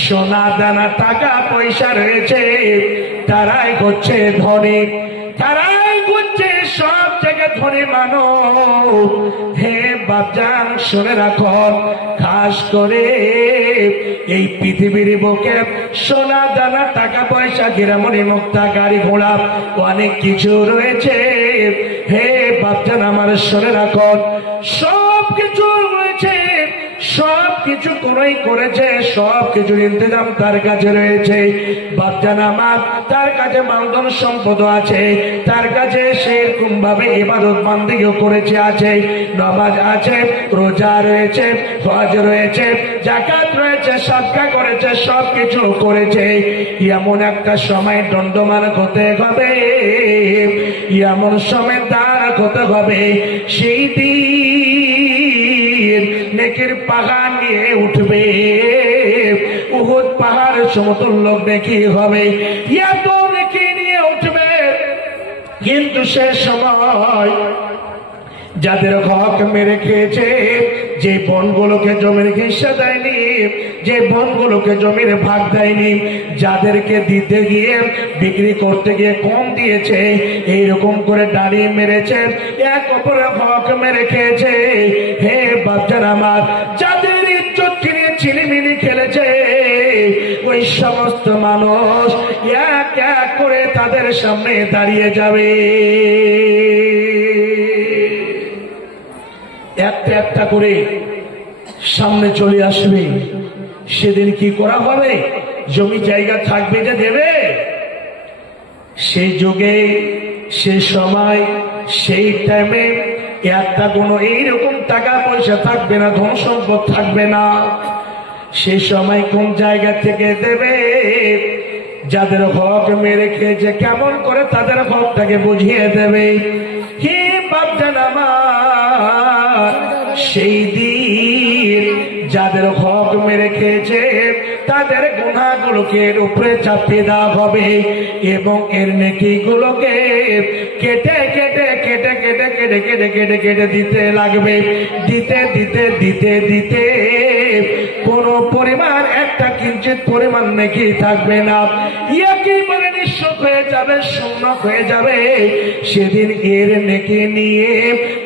সোনা দানা টাকা পয়সা রয়েছে তারাই হচ্ছে ধনী, তারাই হচ্ছে সব জায়গায় ধনী মানুষ। হে বাপজান, শুনে রাখুন, খাস করে এই পৃথিবীর বুকে সোনা দানা টাকা পয়সা গিরামণি মুক্তা গাড়ি ঘোড়া অনেক কিছু রয়েছে। হে বাপজান আমার, শুনে রাখুন, সব কিছু রয়েছে, সব কিছু কোনই করেছে, সব কিছুর ইন্তজাম তার কাছে রয়েছে। বাপজান আমার, তার কাছে মালধন সম্পদ আছে, তার কাছে সেরকম ভাবে ইবাদত বান্দিও করেছে, আছে নামাজ আছে, রোজা রয়েছে, হজ রয়েছে, যাকাত রয়েছে, সাদকা করেছে, সব কিছু করেছে। এমন একটা সময় দণ্ডমান হতে হবে, এমন সময় তার হতে হবে, সেই দিন নেকির পাহাড় নিয়ে উঠবে, উহুদ পাহাড় সমতুল্য নেকি হবে, এত নেকি নিয়ে উঠবে। কিন্তু সে সময় যাদের হক মেরে খেয়েছে, যে বনগুলোকে জমির হিস্সা দেয়নি, যে বনগুলোকে জমির ভাগ দেয়নি, যাদেরকে দিতে গিয়ে বিক্রি করতে গিয়ে কম দিয়েছে, এইরকম করে দাঁড়িয়ে মেরেছে, এক অপরের হক মেরে খেয়েছে। হে বাপজান আমার, যাদের ইজ্জত কিনে ছিনিমিনি খেলেছে, ওই সমস্ত মানুষ এক এক করে তাদের সামনে দাঁড়িয়ে যাবে, একটা একটা করে সামনে চলে আসবে। সেদিন কি করা হবে? জমি জায়গা থাকবে যে দেবে? সেই যুগে, সেই সময়, সেই টাইমে একটা কোনো এইরকম টাকা পয়সা থাকবে না, ধন সম্পদ থাকবে না। সেই সময় কোন জায়গা থেকে দেবে? যাদের হক মেরে খেয়েছে কেমন করে তাদের হকটাকে বুঝিয়ে দেবে। হে বাপজান আমার, সেই দিন যাদের হক মেরে খেয়েছে তাদের গুনাহগুলোকে এর উপরে চাপিয়ে দেওয়া হবে এবং এর নেকিগুলোকে কেটে কেটে কেটে কেটে কেটে কেটে কেটে কেটে দিতে লাগবে। দিতে দিতে দিতে দিতে কোন পরিমাণ একটা কিঞ্চিত পরিমাণ নেকি থাকবে না, একেবারে নিঃস্ব হয়ে যাবে, শূন্য হয়ে যাবে। সেদিন এর নেকি নিয়ে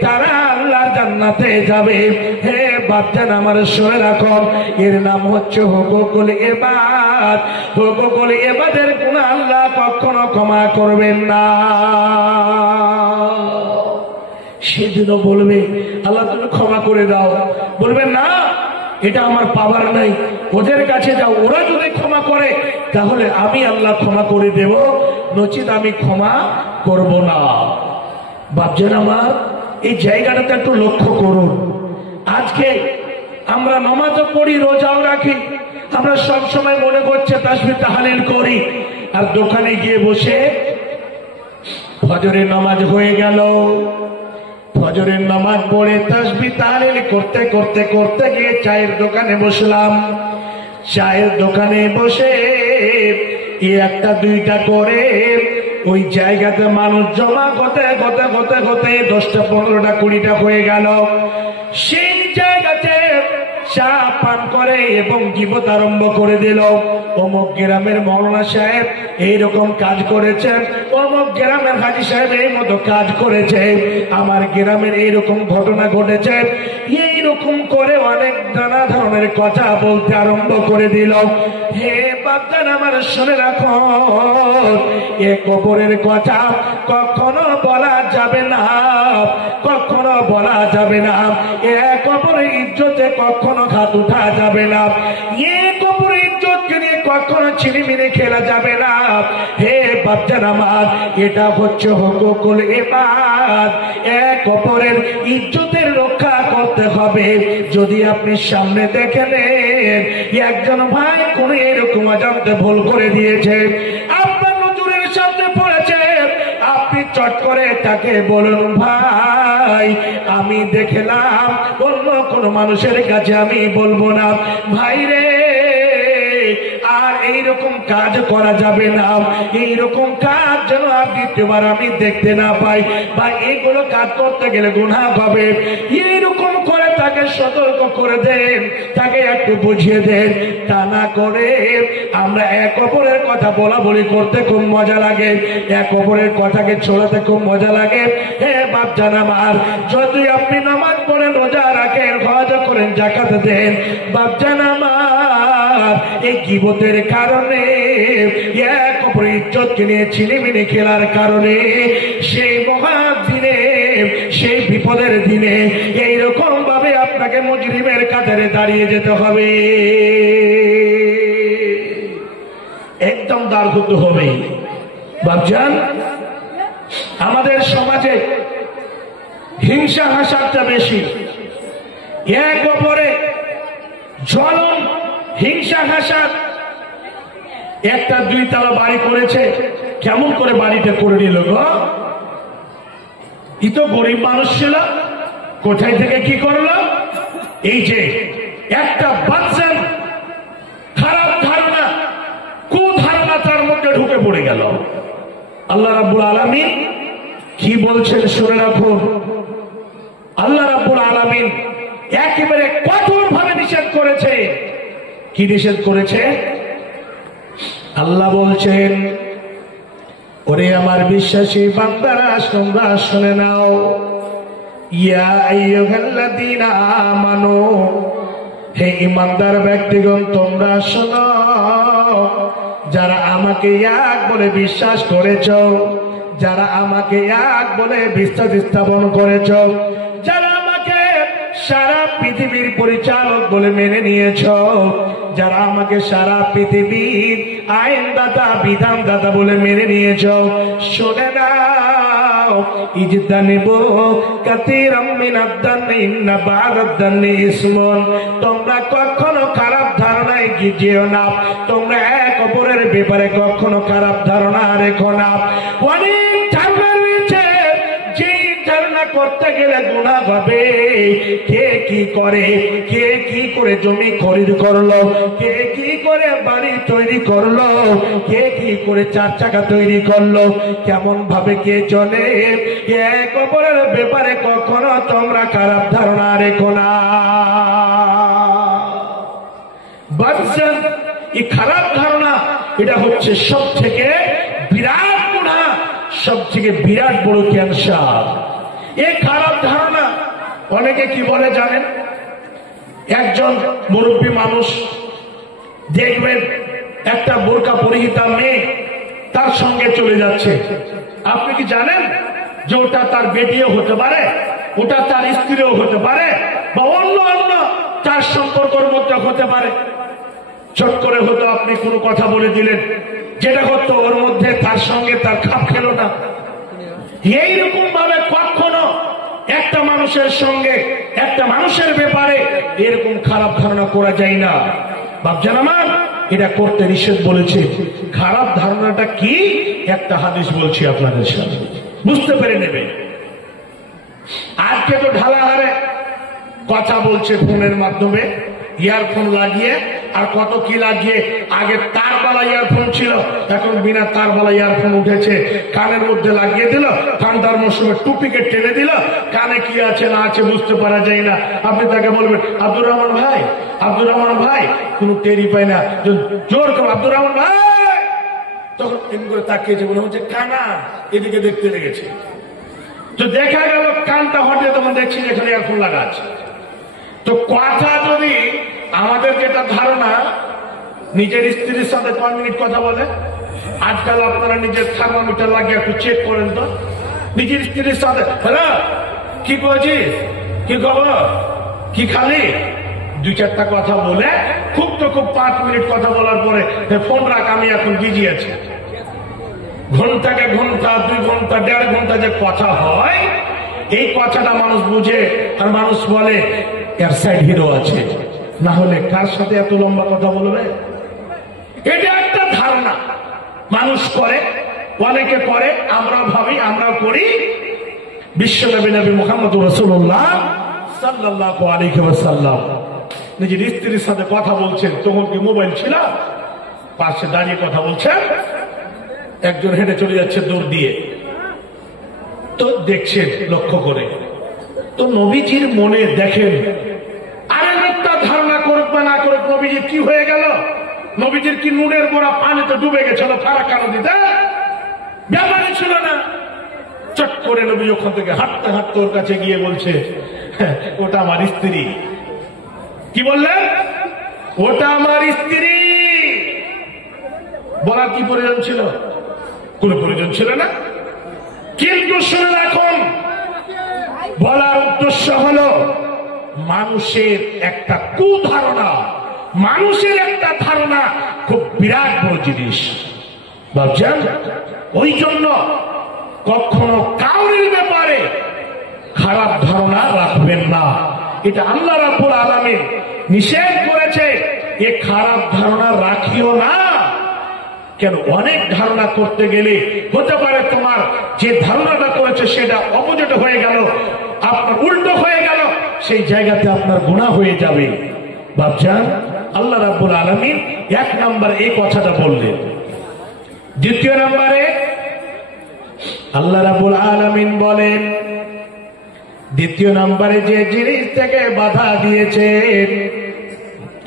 তারা আল্লাহর জান্নাতে যাবে। হে বাপজান আমার, শুনে রাখুন, এর নাম হচ্ছে হুকুকুল ইবাদ। হুকুকুল ইবাদের গুনাহ আল্লাহ কখনো ক্ষমা করবেন না। সেদিনও বলবে, আল্লাহ তুমি ক্ষমা করে দাও। বলবেন না, এটা আমার পাওয়ার নাই, ওদের কাছে যাও, ওরা যদি ক্ষমা করে তাহলে আমি আল্লাহ ক্ষমা করে দেব, নচিত আমি ক্ষমা করব না। বাপজান আমার, এই জায়গাটাতে একটু লক্ষ্য করুন। আজকে আমরা নামাজও পড়ি, রোজাও রাখি, আমরা সব সময় মনে করছে তাসবিহ তাহলিল করি, আর দোকানে গিয়ে বসে ফজরের নামাজ হয়ে গেল, ফজরের নামাজ পড়ে তাসবিহ তাহলিল করতে করতে করতে গিয়ে চায়ের দোকানে বসলাম। চায়ের দোকানে বসে একটা দুইটা করে ওই জায়গাতে মানুষ জমা হতে হতে হতে হতে 10টা 15টা 20টা হয়ে গেল। সেই জায়গাতে চা পান করে এবং গীবত আরম্ভ করে দিল। অমুক গ্রামের মৌলানা সাহেব এইরকম কাজ করেছে, অমুক গ্রামের হাজী সাহেব এই মতো কাজ করেছে, আমার গ্রামের এইরকম ঘটনা ঘটেছে, এইরকম করে অনেক নানা ধরনের কথা বলতে আরম্ভ করে দিল। হে বাপজান আমার, শুনে রাখো, এ কবরের কথা কখনো বলা যাবে না, কখনো বলা যাবে না। এ কবরের ইজ্জতে কখনো হাত উঠা যাবে না, এ কবরের ইজ্জতকে নিয়ে কখনো ছিনিমিনি খেলা যাবে না। হে বাচ্চার আমার, এটা হচ্ছে হুকুকুল ইবাদ। এক অপরের ইজ্জতের রক্ষা করতে হবে। যদি আপনি সামনে দেখে নেন একজন ভাই কোন এরকম অজান্তে ভুল করে দিয়েছে, আপনার নজরের সামনে পড়েছে, আপনি চট করে তাকে বলুন, ভাই আমি দেখলাম, অন্য কোন মানুষের কাছে আমি বলবো না, ভাই রে আর এইরকম কাজ করা যাবে না, এইরকম কাজ যেন আর দ্বিতীয়বার আমি দেখতে না পাই, বা এইগুলো কাজ করতে গেলে গুনাহ হবে, এইরকম করে তাকে সতর্ক করে দেন, তাকে একটু বুঝিয়ে দেন। তা না করে আমরা এক অপরের কথা বলা বলি করতে খুব মজা লাগে, এক অপরের কথাকে ছড়াতে খুব মজা লাগে। হে বাপজান আমার, যদি আপনি নামাজ পড়েন, রোজা রাখেন, হজ করেন, যাকাত দেন, বাপজান আমার এই গীবতের কারণে, এক অপরের ইজ্জতকে নিয়ে ছিনিমিনি খেলার কারণে সেই মহান দিনে, সেই বিপদের দিনে এইরকম ভাবে আপনাকে মুজরিমের কাতারে দাঁড়িয়ে যেতে হবে, একদম দাঁড় করতে হবে। বাপজান, আমাদের সমাজে হিংসা হাসাটা বেশি, এক অপরে জ্বলন হিংসা হাসাত। একটা 2 তলা বাড়ি করেছে, কেমন করে বাড়িটা করে নিল গো? ই তো গরিব মানুষ ছিল, কোথায় থেকে কি করলো? এই যে একটা বাচ্চার খারাপ ধারণা, কুধারণা তার মধ্যে ঢুকে পড়ে গেল। আল্লাহ রাব্বুল আলামিন কি বলছেন শুনে রাখুন। আল্লাহ রাব্বুল আলামিন একেবারে কঠোর ভাবে নিষেধ করেছে। কি নিষেধ করেছে? আল্লাহ বলছেন, ওরে আমার বিশ্বাসী বান্দারা তোমরা শুনে নাও, ইয়া আইয়ুহাল্লাযীনা আমানু, হে ঈমানদার ব্যক্তিগণ তোমরা শোনো, যারা আমাকে এক বলে বিশ্বাস করেছ, যারা আমাকে এক বলে বিশ্বাস স্থাপন করেছ, যারা আমাকে সারা পৃথিবীর পরিচালক বলে মেনে নিয়েছ, যারা আমাকে সারা পৃথিবীর আইনদাতা বিধানদাতা বলে মেনে নিয়েছ, শুনে নাও, ইজতানিবু কাসীরাম মিনাদ-দান্নি ইন্না বা'দাদ-দান্নি ইসমুন, তোমরা কখনো খারাপ ধারণায় গিয়েও না, তোমরা এক অপরের ব্যাপারে কখনো খারাপ ধারণা রেখো না। অনেক ধারণা রয়েছে, যেই ধারণা করতে গেলে গুনাহ হবে। কে কি করে, কে কি করে জমি খরিদ করলো, কে কি করে বাড়ি তৈরি করলো, কে কি করে 4 চাকা তৈরি করলো, কেমন ভাবে কে চলে, এক অপরের ব্যাপারে কখনো তোমরা খারাপ ধারণা রেখো না। বাচ্চান, এই খারাপ ধারণা এটা হচ্ছে সব থেকে বিরাট গুনাহ, সব থেকে বিরাট বড় ক্যান্সার। এই খারাপ ধারণা অনেকে কি বলে জানেন? একজন মুরব্বী মানুষ দেখবেন একটা বোরকা পরিহিতা মেয়ে তার সঙ্গে চলে যাচ্ছে। আপনি কি জানেন যে ওটা তার বেটিও হতে পারে, ওটা তার স্ত্রীও হতে পারে, বা অন্য অন্য তার সম্পর্কের মধ্যে হতে পারে? চট করে হতো আপনি কোনো কথা বলে দিলেন, যেটা করতো ওর মধ্যে তার সঙ্গে তার খাপ খেলো না। এইরকম ভাবে কখনো একটা মানুষের সঙ্গে, একটা মানুষের ব্যাপারে এরকম খারাপ ধারণা করা যায় না। বাপজান আমার, এটা করতে নিষেধ বলেছে। খারাপ ধারণাটা কি একটা হাদিস বলছি আপনাদের সামনে, বুঝতে পেরে নেবে। আজকে তো ঢালাহারে কথা বলছে ফোনের মাধ্যমে, ইয়ারফোন লাগিয়ে, আর কত কি লাগিয়ে। আগে তারবালা ইয়ারফোন ছিল, এখন বিনা তারবালা ইয়ারফোন উঠেছে, কানের মধ্যে লাগিয়ে দিল, ঠান্ডার মৌসুমে টুপিকে টেনে দিল, কানে কি আছে না আছে বুঝতে পারা যায় না। আপনি তাকে বলবেন আব্দুর রহমান ভাই, আব্দুর রহমান ভাই, কোনো টেরি পায় না, জোর করে আব্দুর রহমান ভাই, তখন এমনি করে তাকিয়েছে, মনে হচ্ছে কানা এদিকে দেখতে লেগেছে। তো দেখা গেল কানটা হটে, তখন দেখছি এখানে ইয়ারফোন লাগা আছে। তো কথা যদি আমাদের যেটা ধারণা, নিজের স্ত্রীর সাথে 5 মিনিট কথা বলে, আজকাল আপনারা নিজের থার্মোমিটার লাগিয়ে একটু চেক করেন তো, নিজের স্ত্রীর সাথে হ্যালো কি করছিস, কি খবর, কি খালি, 2-4টা কথা বলে খুব তো খুব 5 মিনিট কথা বলার পরে ফোন রাখ, আমি এখন বিজি আছি। ঘন্টাকে ঘন্টা, 2 ঘন্টা, 1.5 ঘন্টা যে কথা হয়, এই কথাটা মানুষ বুঝে আর মানুষ বলে এর সাইড হিরো আছে, না হলে কার সাথে এত লম্বা কথা বলবে? এটা একটা ধারণা মানুষ করে, অনেকে করে, আমরা ভাবি, আমরা করি। বিশ্বনবী নবী মুহাম্মদুর রাসূলুল্লাহ সাল্লাল্লাহু আলাইহি ওয়াসাল্লাম নিজের স্ত্রীর সাথে কথা বলছেন, তখন কি মোবাইল ছিল? পাশে দাঁড়িয়ে কথা বলছেন, একজন হেঁটে চলে যাচ্ছে দৌড় দিয়ে, তো দেখছেন লক্ষ্য করে, তো নবীজির মনে দেখেন আরেক একটা ধারণা করুক বা না করুক, নবীজির কি হয়ে গেল? নবীজির কি নুনের পড়া পানিতে ডুবে গেছিল? ফারাক্কা নদীতে ব্যাপারই ছিল না। চট করে নবী ওখান থেকে হাঁটতে হাঁটতে ওর কাছে গিয়ে বলছে, ওটা আমার স্ত্রী। কি বললেন? ওটা আমার স্ত্রী। বলার কি প্রয়োজন ছিল? কোন প্রয়োজন ছিল না। কিন্তু শুনে রাখুন, বলার উদ্দেশ্য হলো মানুষের একটা কুধারণা, মানুষের একটা ধারণা খুব বিরাট বড় জিনিস, ভাবছেন? ওই জন্য কখনো কাউরির ব্যাপারে খারাপ ধারণা রাখবেন না। এটা আল্লাহ রাব্বুল আলামিন নিষেধ করেছে, এ খারাপ ধারণা রাখিও না। কেন? অনেক ধারণা করতে গেলে হতে পারে তোমার যে ধারণাটা করেছে সেটা অপোজিট হয়ে গেল, আপনার উল্টো হয়ে গেল, সেই জায়গাতে আপনার গুনাহ হয়ে যাবে। ভাবছেন? আল্লাহ রাব্বুল আলামিন 1 নম্বর এই কথাটা বললেন। দ্বিতীয় নম্বরে আল্লাহ রাব্বুল আলামিন বলেন, দ্বিতীয় নম্বরে যে জিনিস থেকে বাধা দিয়েছেন,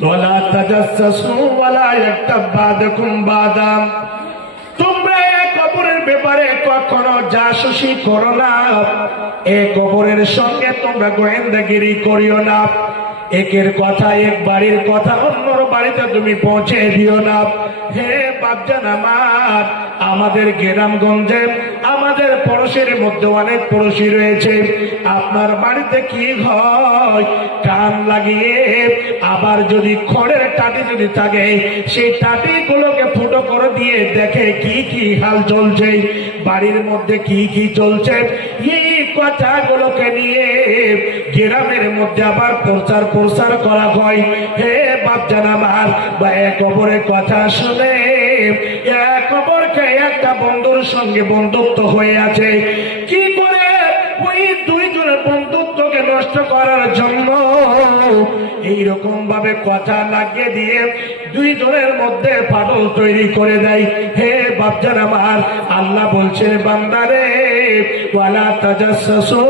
ওয়ালা তাজাসসু ওয়ালা ইয়াগতাব বা'দুকুম বা'দা, তোমরা এক অপরের ব্যাপারে কখনো জাসুসি করো না, এক অপরের সঙ্গে তোমরা গোয়েন্দাগিরি করিও না, একের কথা, এক বাড়ির কথা অন্যর বাড়িতে তুমি পৌঁছে দিও না। হে বাপজান আমার, আমাদের গ্রামগঞ্জে আমাদের পড়োশির মধ্যে অনেক পড়োশি রয়েছে, আপনার বাড়িতে কি হয় কান লাগিয়ে, আবার যদি খড়ের টাটি যদি থাকে সেই টাটি গুলোকে ফুটো করে দিয়ে দেখে কি কি হাল চলছে, বাড়ির মধ্যে কি কি চলছে, এই কথাগুলোকে নিয়ে গ্রামের মধ্যে আবার প্রচার করা হয়। হে বাপজান আমার, বা এক অপরের কথা শুনে এক অপরকে একটা বন্ধুর সঙ্গে বন্ধুত্ব হয়ে আছে, কি করে ওই 2 জনের বন্ধুত্বকে নষ্ট করার জন্য এইরকম ভাবে কথা লাগিয়ে দিয়ে 2 জনের মধ্যে ফাটল তৈরি করে দেয়। হে বাপজান আমার, আল্লাহ বলছেন বান্দারে, ওয়ালা তাজাসসু,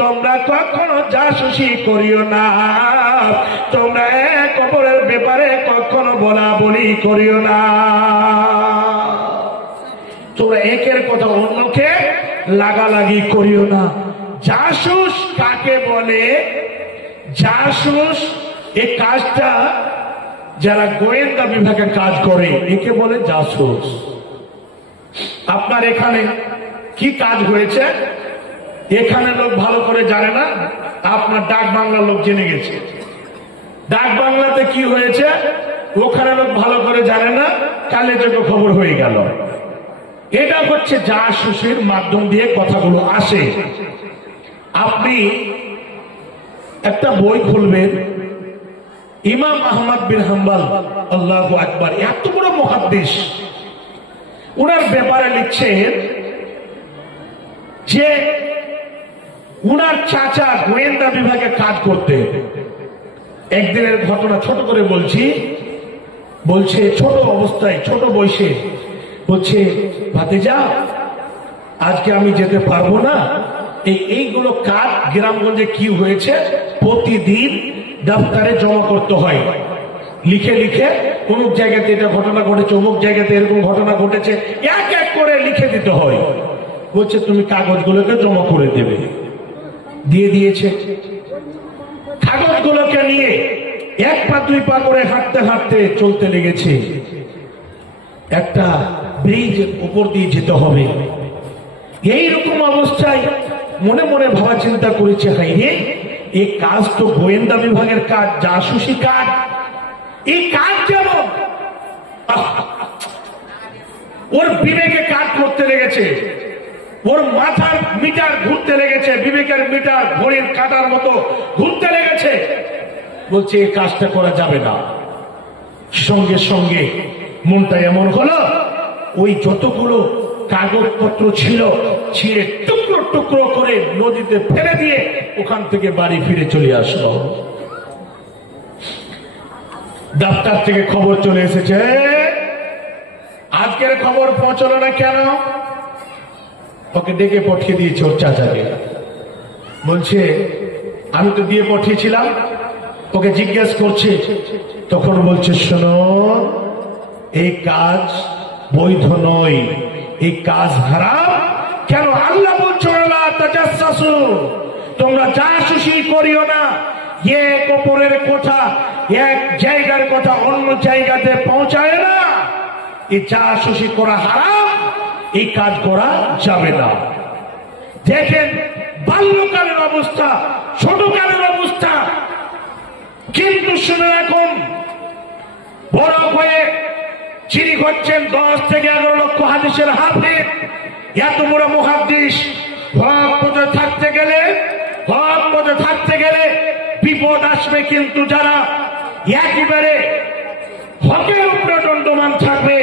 তোমরা কখনো জাসুসি করিও না, তোমরা এক অপরের ব্যাপারে কখনো বলা বলি করিও না, তোমরা একের কথা অন্যকে লাগালাগি করিও না। জাসুস কাকে বলে? জাসুস এই কাজটা যারা গোয়েন্দা বিভাগে কাজ করে একে বলে জাসুস। আপনার এখানে কি কাজ হয়েছে এখানে লোক ভালো করে জানে না, আপনার ডাক বাংলার লোক জেনে গেছে। ডাক বাংলাতে কি হয়েছে ওখানে লোক ভালো করে জানে না, কালে যোগ্য খবর হয়ে গেল। এটা হচ্ছে জাসুসের মাধ্যম দিয়ে কথাগুলো আসে। আপনি একটা বই খুলবেন, ইমাম আহমদ বিন হাম্বল আল্লাহু আকবার, এত বড় মুহাদ্দিস, উনার ব্যাপারে লিখছেন যে উনার চাচা গোয়েন্দা বিভাগে কাজ করতে। একদিনের ঘটনা ছোট করে বলছে ছোট অবস্থায়, ছোট বয়সে বলছে, ভাতিজা আজকে আমি যেতে পারবো না, এইগুলো কাজ গ্রামগঞ্জে কি হয়েছে প্রতিদিন দপ্তরে জমা করতে হয়, লিখে লিখে অমুক জায়গাতে এটা ঘটনা ঘটেছে, অমুক জায়গাতে এরকম ঘটনা ঘটেছে, এক এক করে লিখে দিতে হয়। বলছে তুমি কাগজগুলোকে জমা করে দেবে। দিয়ে দিয়েছে। কাগজগুলোকে নিয়ে 1 পা 2 পা করে হাঁটতে হাঁটতে চলতে লেগেছে। একটা ব্রিজের উপর দিয়ে যেতে হবে। এইরকম অবস্থায় মনে মনে ভাবা চিন্তা করেছে, হাই রে, এই কাজ তো গোয়েন্দা বিভাগের কাজ, জাসুসি কাজ, এই কাজ যেমন ওর বিবেকে কাজ করতে লেগেছে, ওর মাথার মিটার ঘুরতে লেগেছে, বিবেকের মিটার ঘড়ির কাটার মতো ঘুরতে লেগেছে। বলছে এই কাজটা করা যাবে না। সঙ্গে সঙ্গে মনটা এমন হলো, ওই যতগুলো কাগজপত্র ছিল ছিঁড়ে টুকরো টুকরো করে নদীতে ফেলে দিয়ে ওখান থেকে বাড়ি ফিরে চলে আসলো। দপ্তর থেকে খবর চলে এসেছে, আজকের খবর পৌঁছলো না কেন? ওকে ডেকে পাঠিয়ে দিয়েছে ওর চাচাকে। বলছে আমি তো দিয়ে পাঠিয়েছিলাম। ওকে জিজ্ঞেস করছে, তখন বলছে শোনো, এই কাজ বৈধ নয়, এই কাজ হারাম। কেন? আল্লাহ বলছো না তাজাসসু, তোমরা জাসুসি করিও না। এক অপরের কথা, এক জায়গার কথা অন্য জায়গাতে পৌঁছায় না। এই জাসুসি করা হারাম, এই কাজ করা যাবে না। দেখেন বাল্যকালের অবস্থা, ছোটকালের অবস্থা। কিন্তু শুনে রাখুন, বড় হয়ে যিনি হচ্ছেন 10 থেকে 11 লক্ষ হাদিসের হাফেজ, এত বড় মুহাদ্দিস, হক পথে থাকতে গেলে বিপদ আসবে। কিন্তু যারা একেবারে হকের উপরে দণ্ডমান থাকবে,